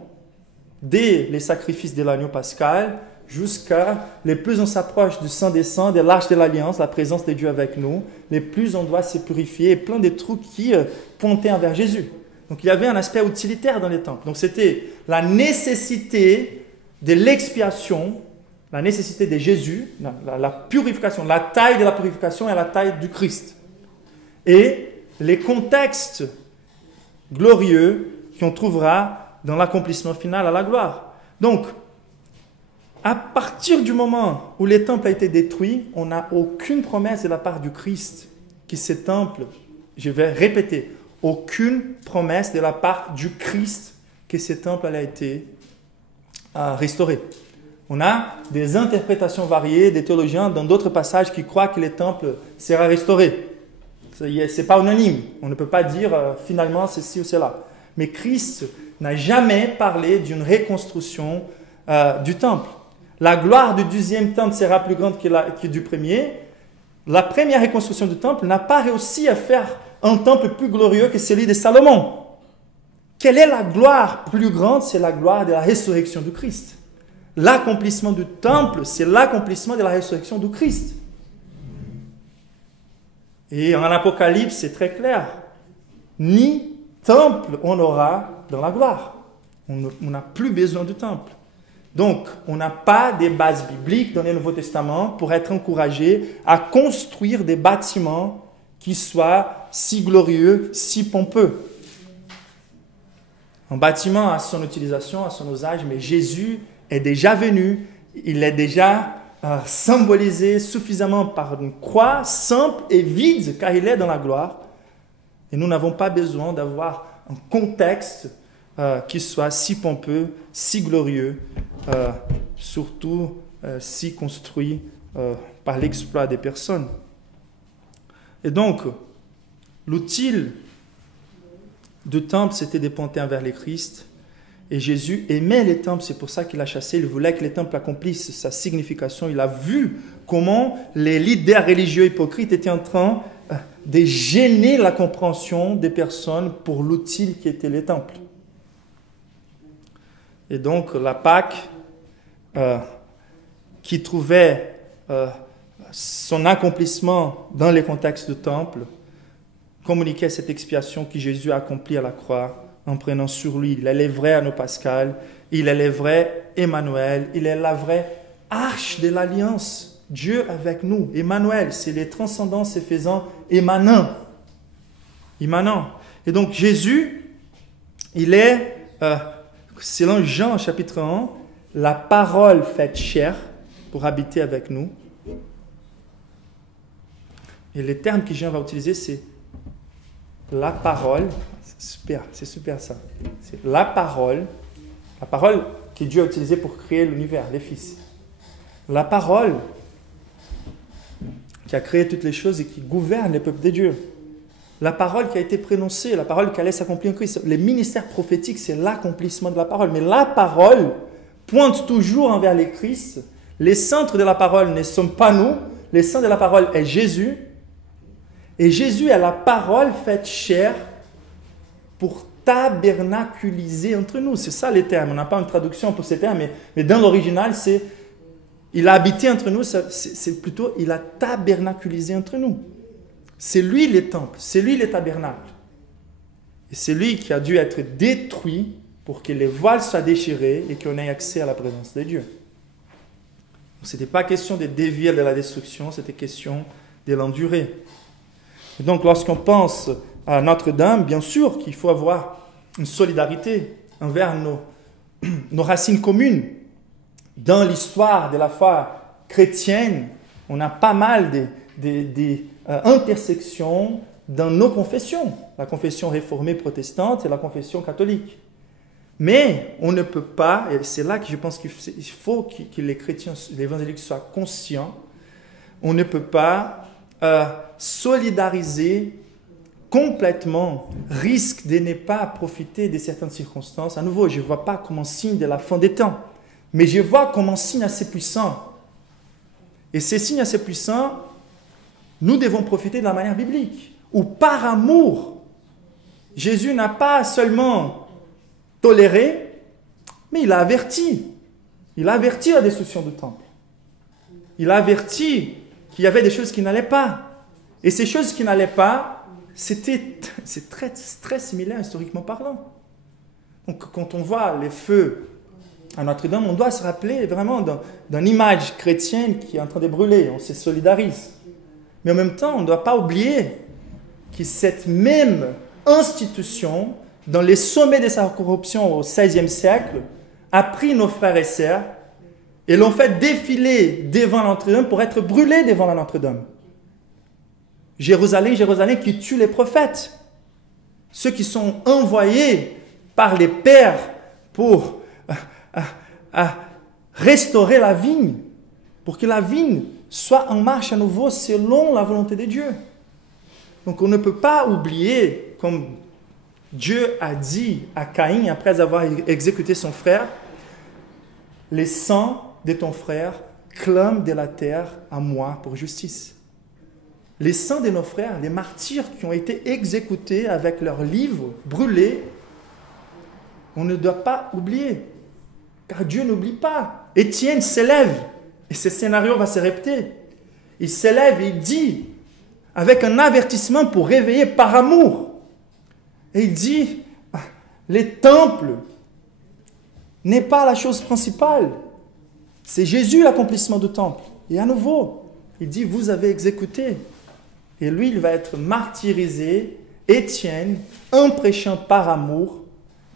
dès les sacrifices de l'agneau pascal, jusqu'à les plus on s'approche du Saint des Saints, de l'Arche de l'Alliance, la présence de Dieu avec nous, les plus on doit se purifier, et plein de trucs qui pointaient vers Jésus. Donc il y avait un aspect utilitaire dans les temples. Donc c'était la nécessité de l'expiation, la nécessité de Jésus, la purification, la taille de la purification et la taille du Christ. Et les contextes glorieux qu'on trouvera dans l'accomplissement final à la gloire. Donc, à partir du moment où les temples ont été détruits, on n'a aucune promesse de la part du Christ que ces temples, je vais répéter, aucune promesse de la part du Christ que ces temples allaient être restaurés. On a des interprétations variées des théologiens dans d'autres passages qui croient que les temples seront restaurés. Ce n'est pas unanime. On ne peut pas dire finalement ceci ou cela. Mais Christ n'a jamais parlé d'une reconstruction du temple. La gloire du deuxième temple sera plus grande que du premier. La première reconstruction du temple n'a pas réussi à faire un temple plus glorieux que celui de Salomon. Quelle est la gloire plus grande? C'est la gloire de la résurrection du Christ. L'accomplissement du temple, c'est l'accomplissement de la résurrection du Christ. Et en Apocalypse, c'est très clair. Ni temple on aura dans la gloire. On n'a plus besoin du temple. Donc, on n'a pas des bases bibliques dans le Nouveau Testament pour être encouragé à construire des bâtiments qui soient si glorieux, si pompeux. Un bâtiment a son utilisation, a son usage, mais Jésus est déjà venu, il est déjà symbolisé suffisamment par une croix simple et vide, car il est dans la gloire. Et nous n'avons pas besoin d'avoir un contexte qui soit si pompeux, si glorieux, surtout si construit par l'exploit des personnes. Et donc, l'utile du temple, c'était de pointer vers le Christ. Et Jésus aimait les temples, c'est pour ça qu'il a chassé. Il voulait que les temples accomplissent sa signification. Il a vu comment les leaders religieux hypocrites étaient en train de gêner la compréhension des personnes pour l'utile qui était les temples. Et donc, la Pâque, qui trouvait son accomplissement dans les contextes du temple, communiquait cette expiation que Jésus a accomplie à la croix en prenant sur lui. Il est le vrai anneau pascal, il est le vrai Emmanuel, il est la vraie arche de l'alliance. Dieu avec nous. Emmanuel, c'est les transcendances se faisant émanant. Et donc Jésus, il est, selon Jean chapitre 1, la parole faite chair pour habiter avec nous. Et le terme que Jean va utiliser, c'est la parole. C'est super ça. C'est la parole que Dieu a utilisée pour créer l'univers, les fils. La parole qui a créé toutes les choses et qui gouverne les peuples de Dieu. La parole qui a été prononcée, la parole qui allait s'accomplir en Christ. Les ministères prophétiques, c'est l'accomplissement de la parole. Mais la parole pointe toujours envers le Christ. Les centres de la parole ne sont pas nous. Les centres de la parole est Jésus. Et Jésus est la parole faite chair pour tabernaculisé entre nous. C'est ça les termes. On n'a pas une traduction pour ces termes, mais dans l'original, c'est il a habité entre nous, c'est plutôt il a tabernaculisé entre nous. C'est lui les temples, c'est lui les tabernacles. Et c'est lui qui a dû être détruit pour que les voiles soient déchirés et qu'on ait accès à la présence de Dieu. Ce n'était pas question de dévier de la destruction, c'était question de l'endurer. Et donc, lorsqu'on pense à Notre-Dame, bien sûr qu'il faut avoir une solidarité envers nos racines communes. Dans l'histoire de la foi chrétienne, on a pas mal d'intersections dans nos confessions, la confession réformée protestante et la confession catholique. Mais on ne peut pas, et c'est là que je pense qu'il faut que les chrétiens, les évangéliques soient conscients, on ne peut pas solidariser complètement, risque de ne pas profiter de certaines circonstances. À nouveau, je ne vois pas comme un signe de la fin des temps, mais je vois comme un signe assez puissant. Et ces signes assez puissants, nous devons profiter de la manière biblique, où par amour, Jésus n'a pas seulement toléré, mais il a averti. Il a averti la destruction du temple. Il a averti qu'il y avait des choses qui n'allaient pas. Et ces choses qui n'allaient pas, c'est très, très similaire historiquement parlant. Donc quand on voit les feux à Notre-Dame, on doit se rappeler vraiment d'une image chrétienne qui est en train de brûler. On se solidarise. Mais en même temps, on ne doit pas oublier que cette même institution, dans les sommets de sa corruption au XVIe siècle, a pris nos frères et sœurs et l'ont fait défiler devant Notre-Dame pour être brûlés devant la Notre-Dame. Jérusalem, Jérusalem qui tue les prophètes. Ceux qui sont envoyés par les pères pour restaurer la vigne, pour que la vigne soit en marche à nouveau selon la volonté de Dieu. Donc on ne peut pas oublier, comme Dieu a dit à Caïn après avoir exécuté son frère, « Les sangs de ton frère clament de la terre à moi pour justice. » Les sangs de nos frères, les martyrs qui ont été exécutés avec leurs livres brûlés, on ne doit pas oublier, car Dieu n'oublie pas. Étienne s'élève, et ce scénario va se répéter. Il s'élève et il dit, avec un avertissement pour réveiller par amour, et il dit, les temples n'est pas la chose principale. C'est Jésus l'accomplissement du temple. Et à nouveau, il dit, vous avez exécuté. Et lui, il va être martyrisé, Étienne, en prêchant par amour,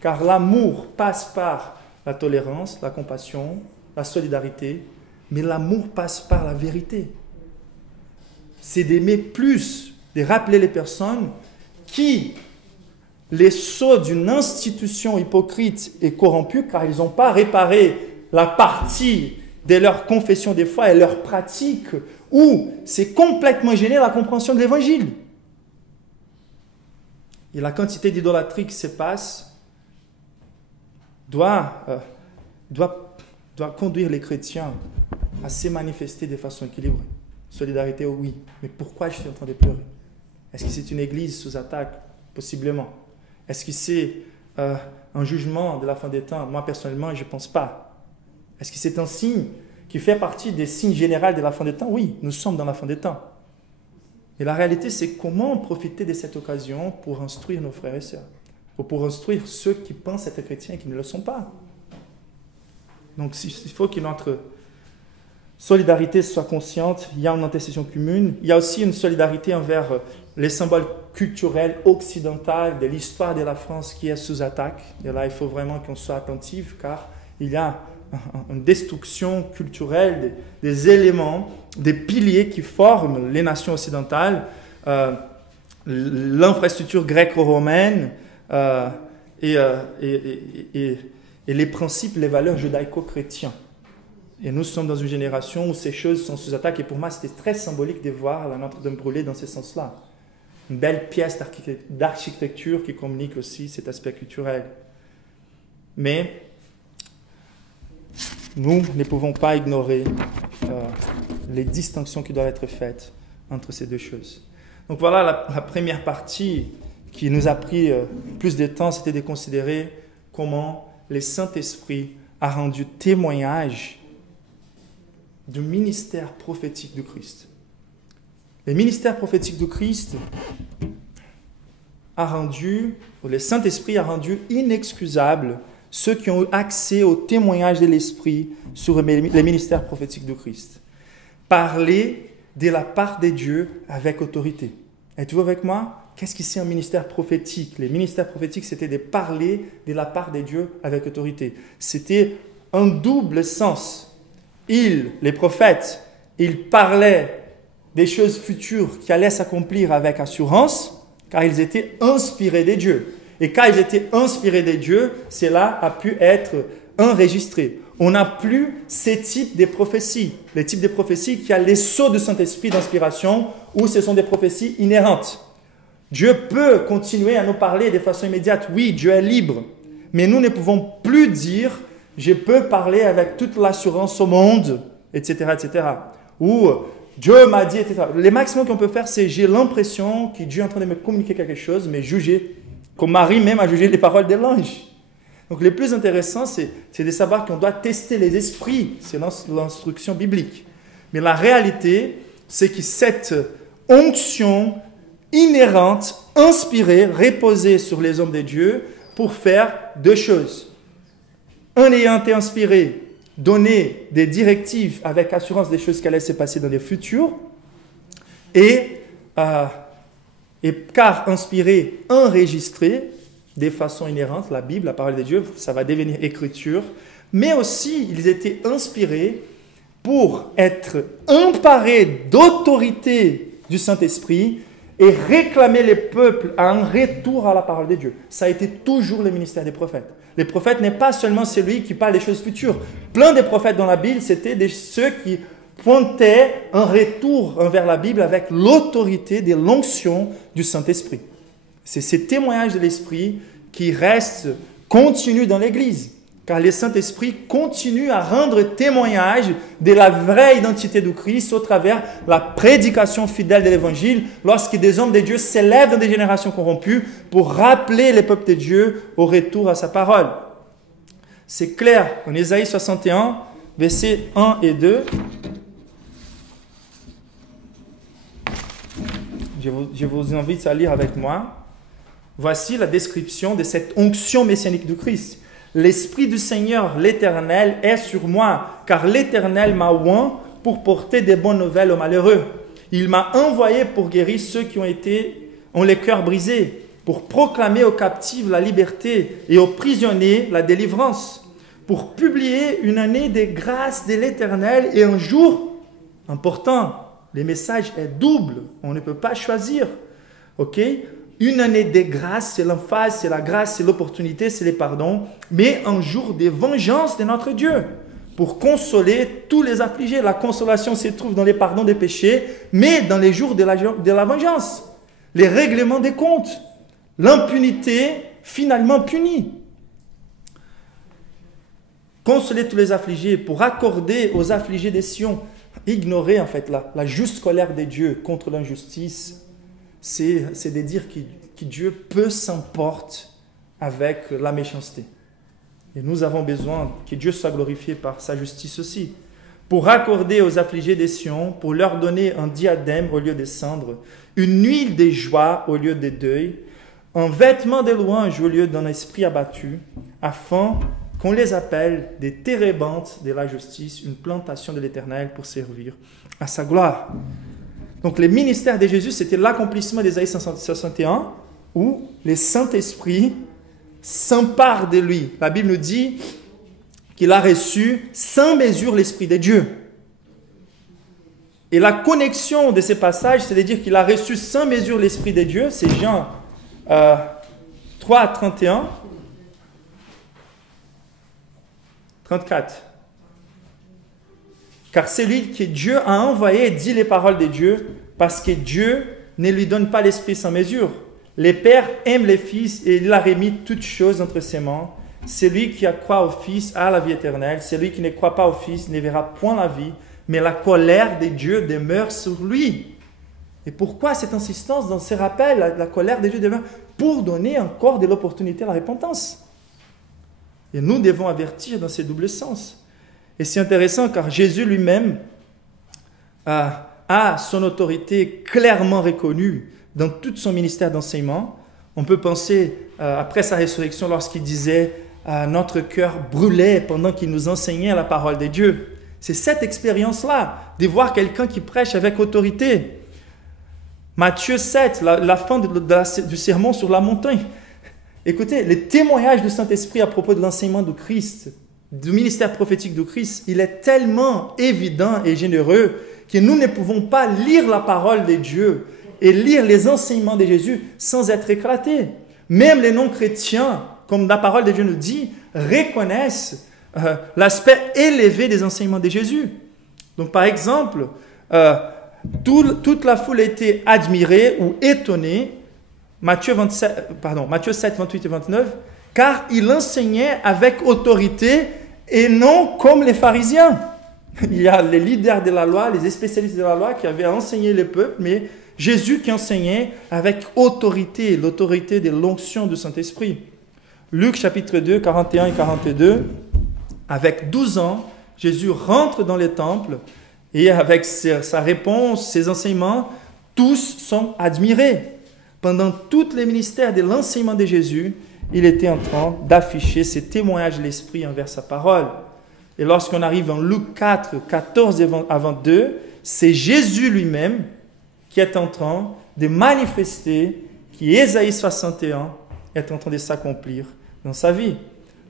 car l'amour passe par la tolérance, la compassion, la solidarité, mais l'amour passe par la vérité. C'est d'aimer plus, de rappeler les personnes qui les sceaux d'une institution hypocrite et corrompue, car ils n'ont pas réparé la partie de leur confession des foi et leur pratique, où c'est complètement gêné la compréhension de l'évangile. Et la quantité d'idolâtrie qui se passe doit conduire les chrétiens à se manifester de façon équilibrée. Solidarité, oui, mais pourquoi je suis en train de pleurer? Est-ce que c'est une église sous attaque? Possiblement. Est-ce que c'est un jugement de la fin des temps? Moi, personnellement, je ne pense pas. Est-ce que c'est un signe qui fait partie des signes généraux de la fin des temps? Oui, nous sommes dans la fin des temps. Et la réalité, c'est comment profiter de cette occasion pour instruire nos frères et sœurs, pour instruire ceux qui pensent être chrétiens et qui ne le sont pas. Donc, il faut que notre solidarité soit consciente. Il y a une intercession commune. Il y a aussi une solidarité envers les symboles culturels occidentaux de l'histoire de la France qui est sous attaque. Et là, il faut vraiment qu'on soit attentif, car il y a une destruction culturelle des éléments, des piliers qui forment les nations occidentales, l'infrastructure gréco-romaine et les principes, les valeurs judaïco-chrétiens. Et nous sommes dans une génération où ces choses sont sous attaque. Et pour moi, c'était très symbolique de voir la Notre-Dame brûler dans ce sens-là. Une belle pièce d'architecture qui communique aussi cet aspect culturel. Mais nous ne pouvons pas ignorer les distinctions qui doivent être faites entre ces deux choses. Donc voilà la première partie qui nous a pris plus de temps, c'était de considérer comment le Saint-Esprit a rendu témoignage du ministère prophétique du Christ. Le ministère prophétique du Christ le Saint-Esprit a rendu inexcusable ceux qui ont eu accès au témoignage de l'Esprit sur le ministère prophétique du Christ. Parler de la part de Dieu avec autorité. Êtes-vous avec moi? Qu'est-ce que c'est un ministère prophétique? Les ministères prophétiques, c'était de parler de la part de Dieu avec autorité. C'était un double sens. Les prophètes, ils parlaient des choses futures qui allaient s'accomplir avec assurance, car ils étaient inspirés de Dieu. Et quand ils étaient inspirés de Dieu, cela a pu être enregistré. On n'a plus ces types de prophéties. Les types de prophéties qui a les sauts du Saint-Esprit d'inspiration, où ce sont des prophéties inhérentes. Dieu peut continuer à nous parler de façon immédiate. Oui, Dieu est libre. Mais nous ne pouvons plus dire « je peux parler avec toute l'assurance au monde », etc., etc. Ou « Dieu m'a dit », etc. Le maximum qu'on peut faire, c'est « j'ai l'impression que Dieu est en train de me communiquer quelque chose, mais juger ». Comme Marie même a jugé les paroles de l'ange. Donc le plus intéressant, c'est de savoir qu'on doit tester les esprits. C'est l'instruction biblique. Mais la réalité, c'est que cette onction inhérente, inspirée, reposée sur les hommes de Dieu pour faire deux choses. Un ayant été inspiré, donner des directives avec assurance des choses qui allaient se passer dans le futur. Et car inspiré, enregistré de façon inhérente, la Bible, la parole de Dieu, ça va devenir écriture. Mais aussi, ils étaient inspirés pour être emparés d'autorité du Saint-Esprit et réclamer les peuples à un retour à la parole de Dieu. Ça a été toujours le ministère des prophètes. Les prophètes n'est pas seulement celui qui parle des choses futures. Plein de prophètes dans la Bible, c'était ceux qui pointaient un retour envers la Bible avec l'autorité de l'onction du Saint-Esprit. C'est ces témoignages de l'Esprit qui restent continus dans l'Église. Car le Saint-Esprit continue à rendre témoignage de la vraie identité du Christ au travers de la prédication fidèle de l'Évangile, lorsque des hommes de Dieu s'élèvent dans des générations corrompues pour rappeler les peuples de Dieu au retour à sa parole. C'est clair en Ésaïe 61, versets 1 et 2. Je vous invite à lire avec moi. Voici la description de cette onction messianique du Christ. L'Esprit du Seigneur, l'Éternel, est sur moi, car l'Éternel m'a oint pour porter des bonnes nouvelles aux malheureux. Il m'a envoyé pour guérir ceux qui ont les cœurs brisés, pour proclamer aux captifs la liberté et aux prisonniers la délivrance, pour publier une année de grâce de l'Éternel et un jour important. Le message est double, on ne peut pas choisir. Ok? Une année de grâce, c'est l'emphase, c'est la grâce, c'est l'opportunité, c'est le pardon, mais un jour de vengeance de notre Dieu pour consoler tous les affligés. La consolation se trouve dans les pardons des péchés, mais dans les jours de la vengeance, les règlements des comptes, l'impunité finalement punie. Consoler tous les affligés pour accorder aux affligés des Sion. Ignorer en fait la juste colère de Dieu contre l'injustice, c'est de dire que Dieu peut s'emporter avec la méchanceté. Et nous avons besoin que Dieu soit glorifié par sa justice aussi. Pour accorder aux affligés des Sion, pour leur donner un diadème au lieu des cendres, une huile de joie au lieu de deuil, un vêtement de louange au lieu d'un esprit abattu, afin qu'on les appelle des térébintes de la justice, une plantation de l'Éternel pour servir à sa gloire. Donc le ministère de Jésus, c'était l'accomplissement d'Ésaïe 61, où le Saint-Esprit s'empare de lui. La Bible nous dit qu'il a reçu sans mesure l'Esprit de Dieu. Et la connexion de ces passages, c'est de dire qu'il a reçu sans mesure l'Esprit de Dieu. C'est Jean 3, 31. 34. Car c'est lui que Dieu a envoyé et dit les paroles de Dieu, parce que Dieu ne lui donne pas l'Esprit sans mesure. Les pères aiment les fils et il a remis toutes choses entre ses mains. Celui qui croit au Fils a la vie éternelle. Celui qui ne croit pas au Fils ne verra point la vie, mais la colère de Dieu demeure sur lui. Et pourquoi cette insistance dans ces rappels? La colère de Dieu demeure pour donner encore de l'opportunité à la repentance. Et nous devons avertir dans ces doubles sens. Et c'est intéressant car Jésus lui-même a son autorité clairement reconnue dans tout son ministère d'enseignement. On peut penser, après sa résurrection, lorsqu'il disait notre cœur brûlait pendant qu'il nous enseignait la parole de Dieu. C'est cette expérience-là, de voir quelqu'un qui prêche avec autorité. Matthieu 7, la fin du sermon sur la montagne. Écoutez, les témoignages du Saint-Esprit à propos de l'enseignement de Christ, du ministère prophétique de Christ, il est tellement évident et généreux que nous ne pouvons pas lire la parole de Dieu et lire les enseignements de Jésus sans être éclatés. Même les non-chrétiens, comme la parole de Dieu nous dit, reconnaissent l'aspect élevé des enseignements de Jésus. Donc par exemple, toute la foule était admirée ou étonnée, Matthieu 7, 28 et 29, car il enseignait avec autorité et non comme les pharisiens. Il y a les leaders de la loi, les spécialistes de la loi qui avaient enseigné les peuples, mais Jésus qui enseignait avec autorité, l'autorité de l'onction du Saint-Esprit. Luc chapitre 2, 41 et 42, avec 12 ans, Jésus rentre dans les temples et avec sa réponse, ses enseignements, tous sont admirés. Pendant tous les ministères de l'enseignement de Jésus, il était en train d'afficher ses témoignages de l'Esprit envers sa parole. Et lorsqu'on arrive en Luc 4, 14 à 22, c'est Jésus lui-même qui est en train de manifester qu'Ésaïe 61 est en train de s'accomplir dans sa vie.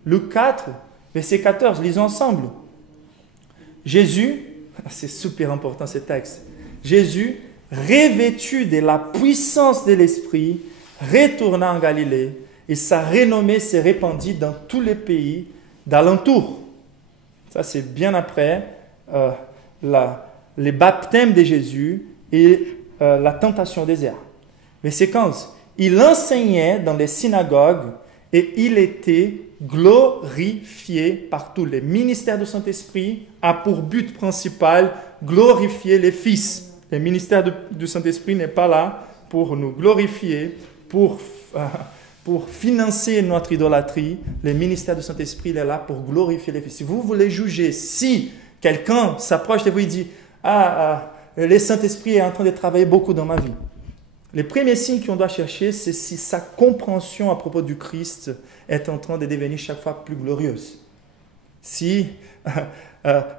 Luc 4, verset 14, lisons ensemble. Jésus, c'est super important ce texte, Jésus, revêtu de la puissance de l'Esprit, retourna en Galilée et sa renommée s'est répandue dans tous les pays d'alentour. Ça, c'est bien après les baptêmes de Jésus et la tentation au désert. Verset 15. Il enseignait dans les synagogues et il était glorifié par tous. Le ministère du Saint-Esprit a pour but principal glorifier les fils. Le ministère du Saint-Esprit n'est pas là pour nous glorifier, pour financer notre idolâtrie. Le ministère du Saint-Esprit est là pour glorifier les fils. Si vous voulez juger, si quelqu'un s'approche de vous et dit « le Saint-Esprit est en train de travailler beaucoup dans ma vie », les premiers signes qu'on doit chercher, c'est si sa compréhension à propos du Christ est en train de devenir chaque fois plus glorieuse. Si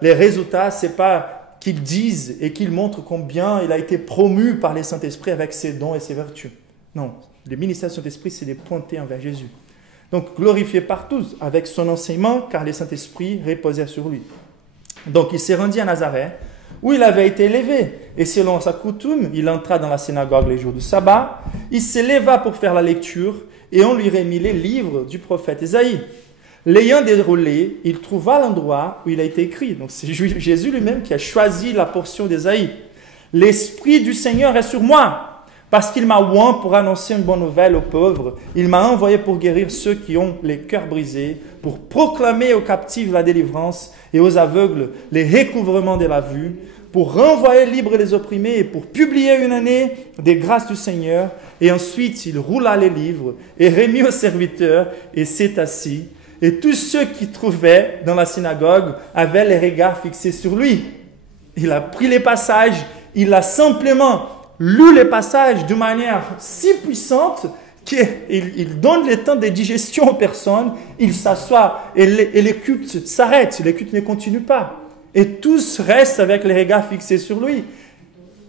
les résultats, ce n'est pas qu'ils disent et qu'ils montrent combien il a été promu par le Saint-Esprit avec ses dons et ses vertus. Non, le ministère du Saint-Esprit, c'est de pointer envers Jésus. Donc, glorifié par tous avec son enseignement, car le Saint-Esprit reposait sur lui. Donc, il s'est rendu à Nazareth, où il avait été élevé. Et selon sa coutume, il entra dans la synagogue les jours du sabbat, il se leva pour faire la lecture, et on lui remit les livres du prophète Ésaïe. L'ayant déroulé, il trouva l'endroit où il a été écrit. Donc, c'est Jésus lui-même qui a choisi la portion d'Ésaïe. « L'Esprit du Seigneur est sur moi, parce qu'il m'a oint pour annoncer une bonne nouvelle aux pauvres. Il m'a envoyé pour guérir ceux qui ont les cœurs brisés, pour proclamer aux captifs la délivrance et aux aveugles les recouvrements de la vue, pour renvoyer libres les opprimés et pour publier une année des grâces du Seigneur. » Et ensuite, il roula les livres et remit aux serviteurs et s'est assis. Et tous ceux qui trouvaient dans la synagogue avaient les regards fixés sur lui. Il a pris les passages, il a simplement lu les passages d'une manière si puissante qu'il donne le temps de digestion aux personnes, il s'assoit et les cultes s'arrêtent, les cultes ne continuent pas. Et tous restent avec les regards fixés sur lui.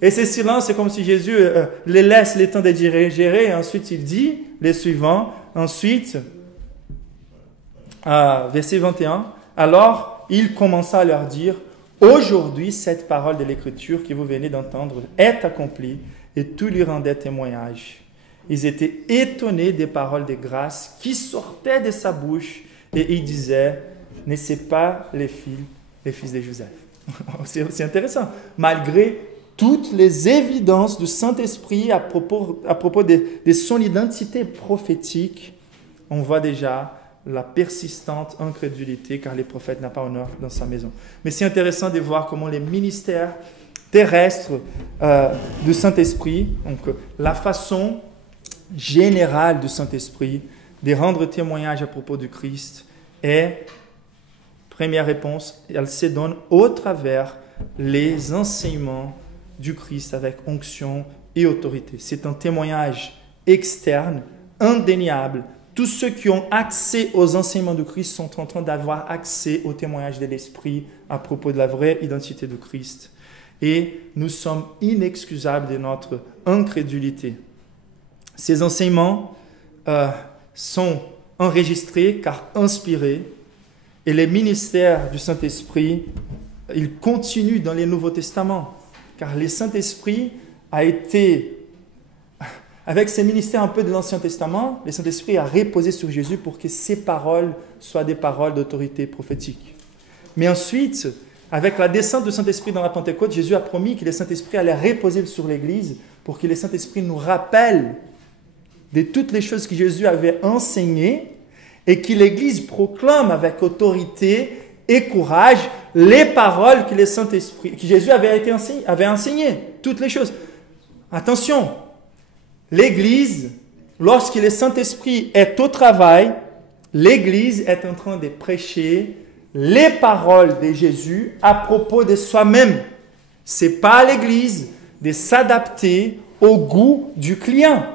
Et ce silence, c'est comme si Jésus les laisse le temps de digérer, et ensuite il dit les suivants, ensuite, verset 21, alors il commença à leur dire, aujourd'hui, cette parole de l'Écriture que vous venez d'entendre est accomplie, et tout lui rendait témoignage. Ils étaient étonnés des paroles de grâce qui sortaient de sa bouche, et ils disaient, n'est-ce pas les fils de Joseph? C'est intéressant. Malgré toutes les évidences du Saint-Esprit à propos de son identité prophétique, on voit déjà la persistante incrédulité, car les prophètes n'ont pas honneur dans sa maison. Mais c'est intéressant de voir comment les ministères terrestres du Saint-Esprit, donc la façon générale du Saint-Esprit de rendre témoignage à propos du Christ est, première réponse, elle se donne au travers les enseignements du Christ avec onction et autorité. C'est un témoignage externe, indéniable. Tous ceux qui ont accès aux enseignements du Christ sont en train d'avoir accès au témoignage de l'Esprit à propos de la vraie identité de Christ. Et nous sommes inexcusables de notre incrédulité. Ces enseignements sont enregistrés car inspirés, et les ministères du Saint-Esprit, ils continuent dans les Nouveaux Testaments, car le Saint-Esprit a été, avec ses ministères un peu de l'Ancien Testament, le Saint-Esprit a reposé sur Jésus pour que ses paroles soient des paroles d'autorité prophétique. Mais ensuite, avec la descente du Saint-Esprit dans la Pentecôte, Jésus a promis que le Saint-Esprit allait reposer sur l'Église pour que le Saint-Esprit nous rappelle de toutes les choses que Jésus avait enseignées et que l'Église proclame avec autorité et courage les paroles que, que Jésus avait enseignées, toutes les choses. Attention, l'Église, lorsque le Saint-Esprit est au travail, l'Église est en train de prêcher les paroles de Jésus à propos de soi-même. Ce n'est pas à l'Église de s'adapter au goût du client.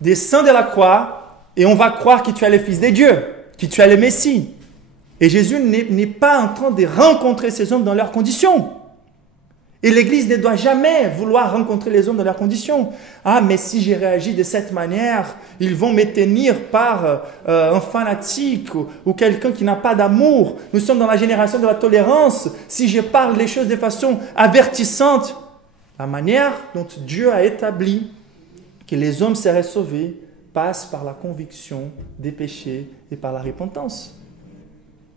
Descends de la croix et on va croire que tu es le Fils de Dieu, que tu es le Messie. Et Jésus n'est pas en train de rencontrer ces hommes dans leurs conditions. Et l'Église ne doit jamais vouloir rencontrer les hommes dans leurs conditions. Ah, mais si j'ai réagi de cette manière, ils vont me tenir par un fanatique ou quelqu'un qui n'a pas d'amour. Nous sommes dans la génération de la tolérance. Si je parle les choses de façon avertissante, la manière dont Dieu a établi que les hommes seraient sauvés passe par la conviction des péchés et par la repentance.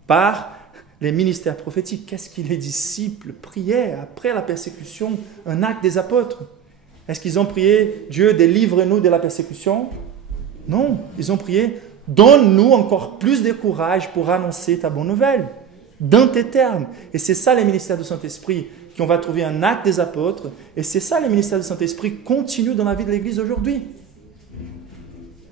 Par les ministères prophétiques. Qu'est-ce que les disciples priaient après la persécution? Un acte des apôtres. Est-ce qu'ils ont prié, Dieu, délivre-nous de la persécution? Non, ils ont prié, donne-nous encore plus de courage pour annoncer ta bonne nouvelle, dans tes termes. Et c'est ça les ministères du Saint-Esprit, qu'on va trouver un acte des apôtres. Et c'est ça les ministères du Saint-Esprit continuent dans la vie de l'Église aujourd'hui.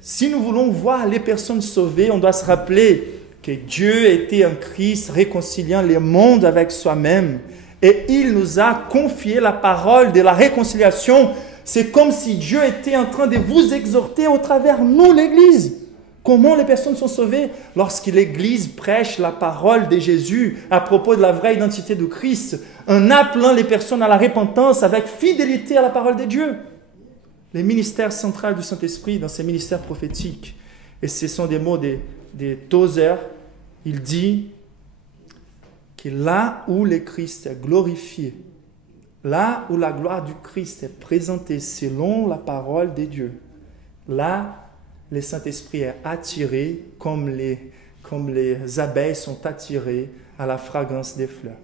Si nous voulons voir les personnes sauvées, on doit se rappeler que Dieu était un Christ réconciliant le monde avec soi-même et il nous a confié la parole de la réconciliation. C'est comme si Dieu était en train de vous exhorter au travers nous, l'Église. Comment les personnes sont sauvées? Lorsque l'Église prêche la parole de Jésus à propos de la vraie identité de Christ, en appelant les personnes à la repentance avec fidélité à la parole de Dieu. Les ministères centraux du Saint-Esprit dans ces ministères prophétiques, et ce sont des mots de Tozer, il dit que là où le Christ est glorifié, là où la gloire du Christ est présentée selon la parole de Dieu, là, le Saint-Esprit est attiré comme les abeilles sont attirées à la fragrance des fleurs.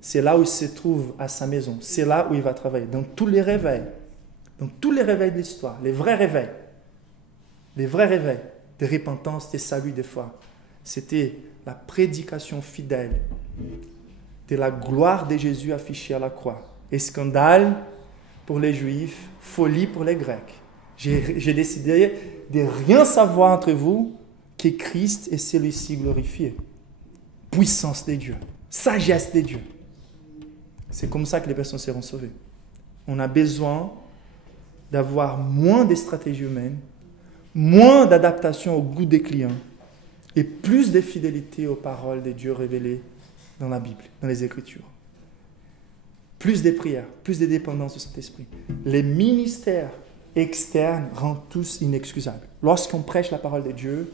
C'est là où il se trouve à sa maison, c'est là où il va travailler, dans tous les réveils de l'histoire, les vrais réveils de repentance, de salut, de foi. C'était la prédication fidèle de la gloire de Jésus affichée à la croix. Et scandale pour les Juifs, folie pour les Grecs. J'ai décidé de rien savoir entre vous que Christ est celui-ci glorifié. Puissance de Dieu, sagesse de Dieu. C'est comme ça que les personnes seront sauvées. On a besoin d'avoir moins de stratégies humaines, moins d'adaptation au goût des clients et plus de fidélité aux paroles de Dieu révélées dans la Bible, dans les Écritures. Plus de prières, plus de dépendance du Saint-Esprit. Les ministères externes rendent tous inexcusables. Lorsqu'on prêche la parole de Dieu,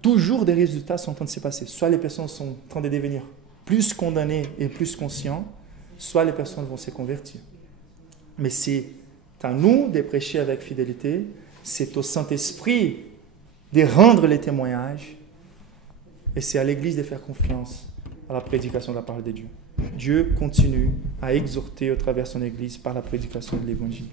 toujours des résultats sont en train de se passer. Soit les personnes sont en train de devenir plus condamnées et plus conscientes, soit les personnes vont se convertir. Mais c'est à nous de prêcher avec fidélité, c'est au Saint-Esprit de rendre les témoignages et c'est à l'Église de faire confiance à la prédication de la parole de Dieu. Dieu continue à exhorter au travers de son Église par la prédication de l'Évangile.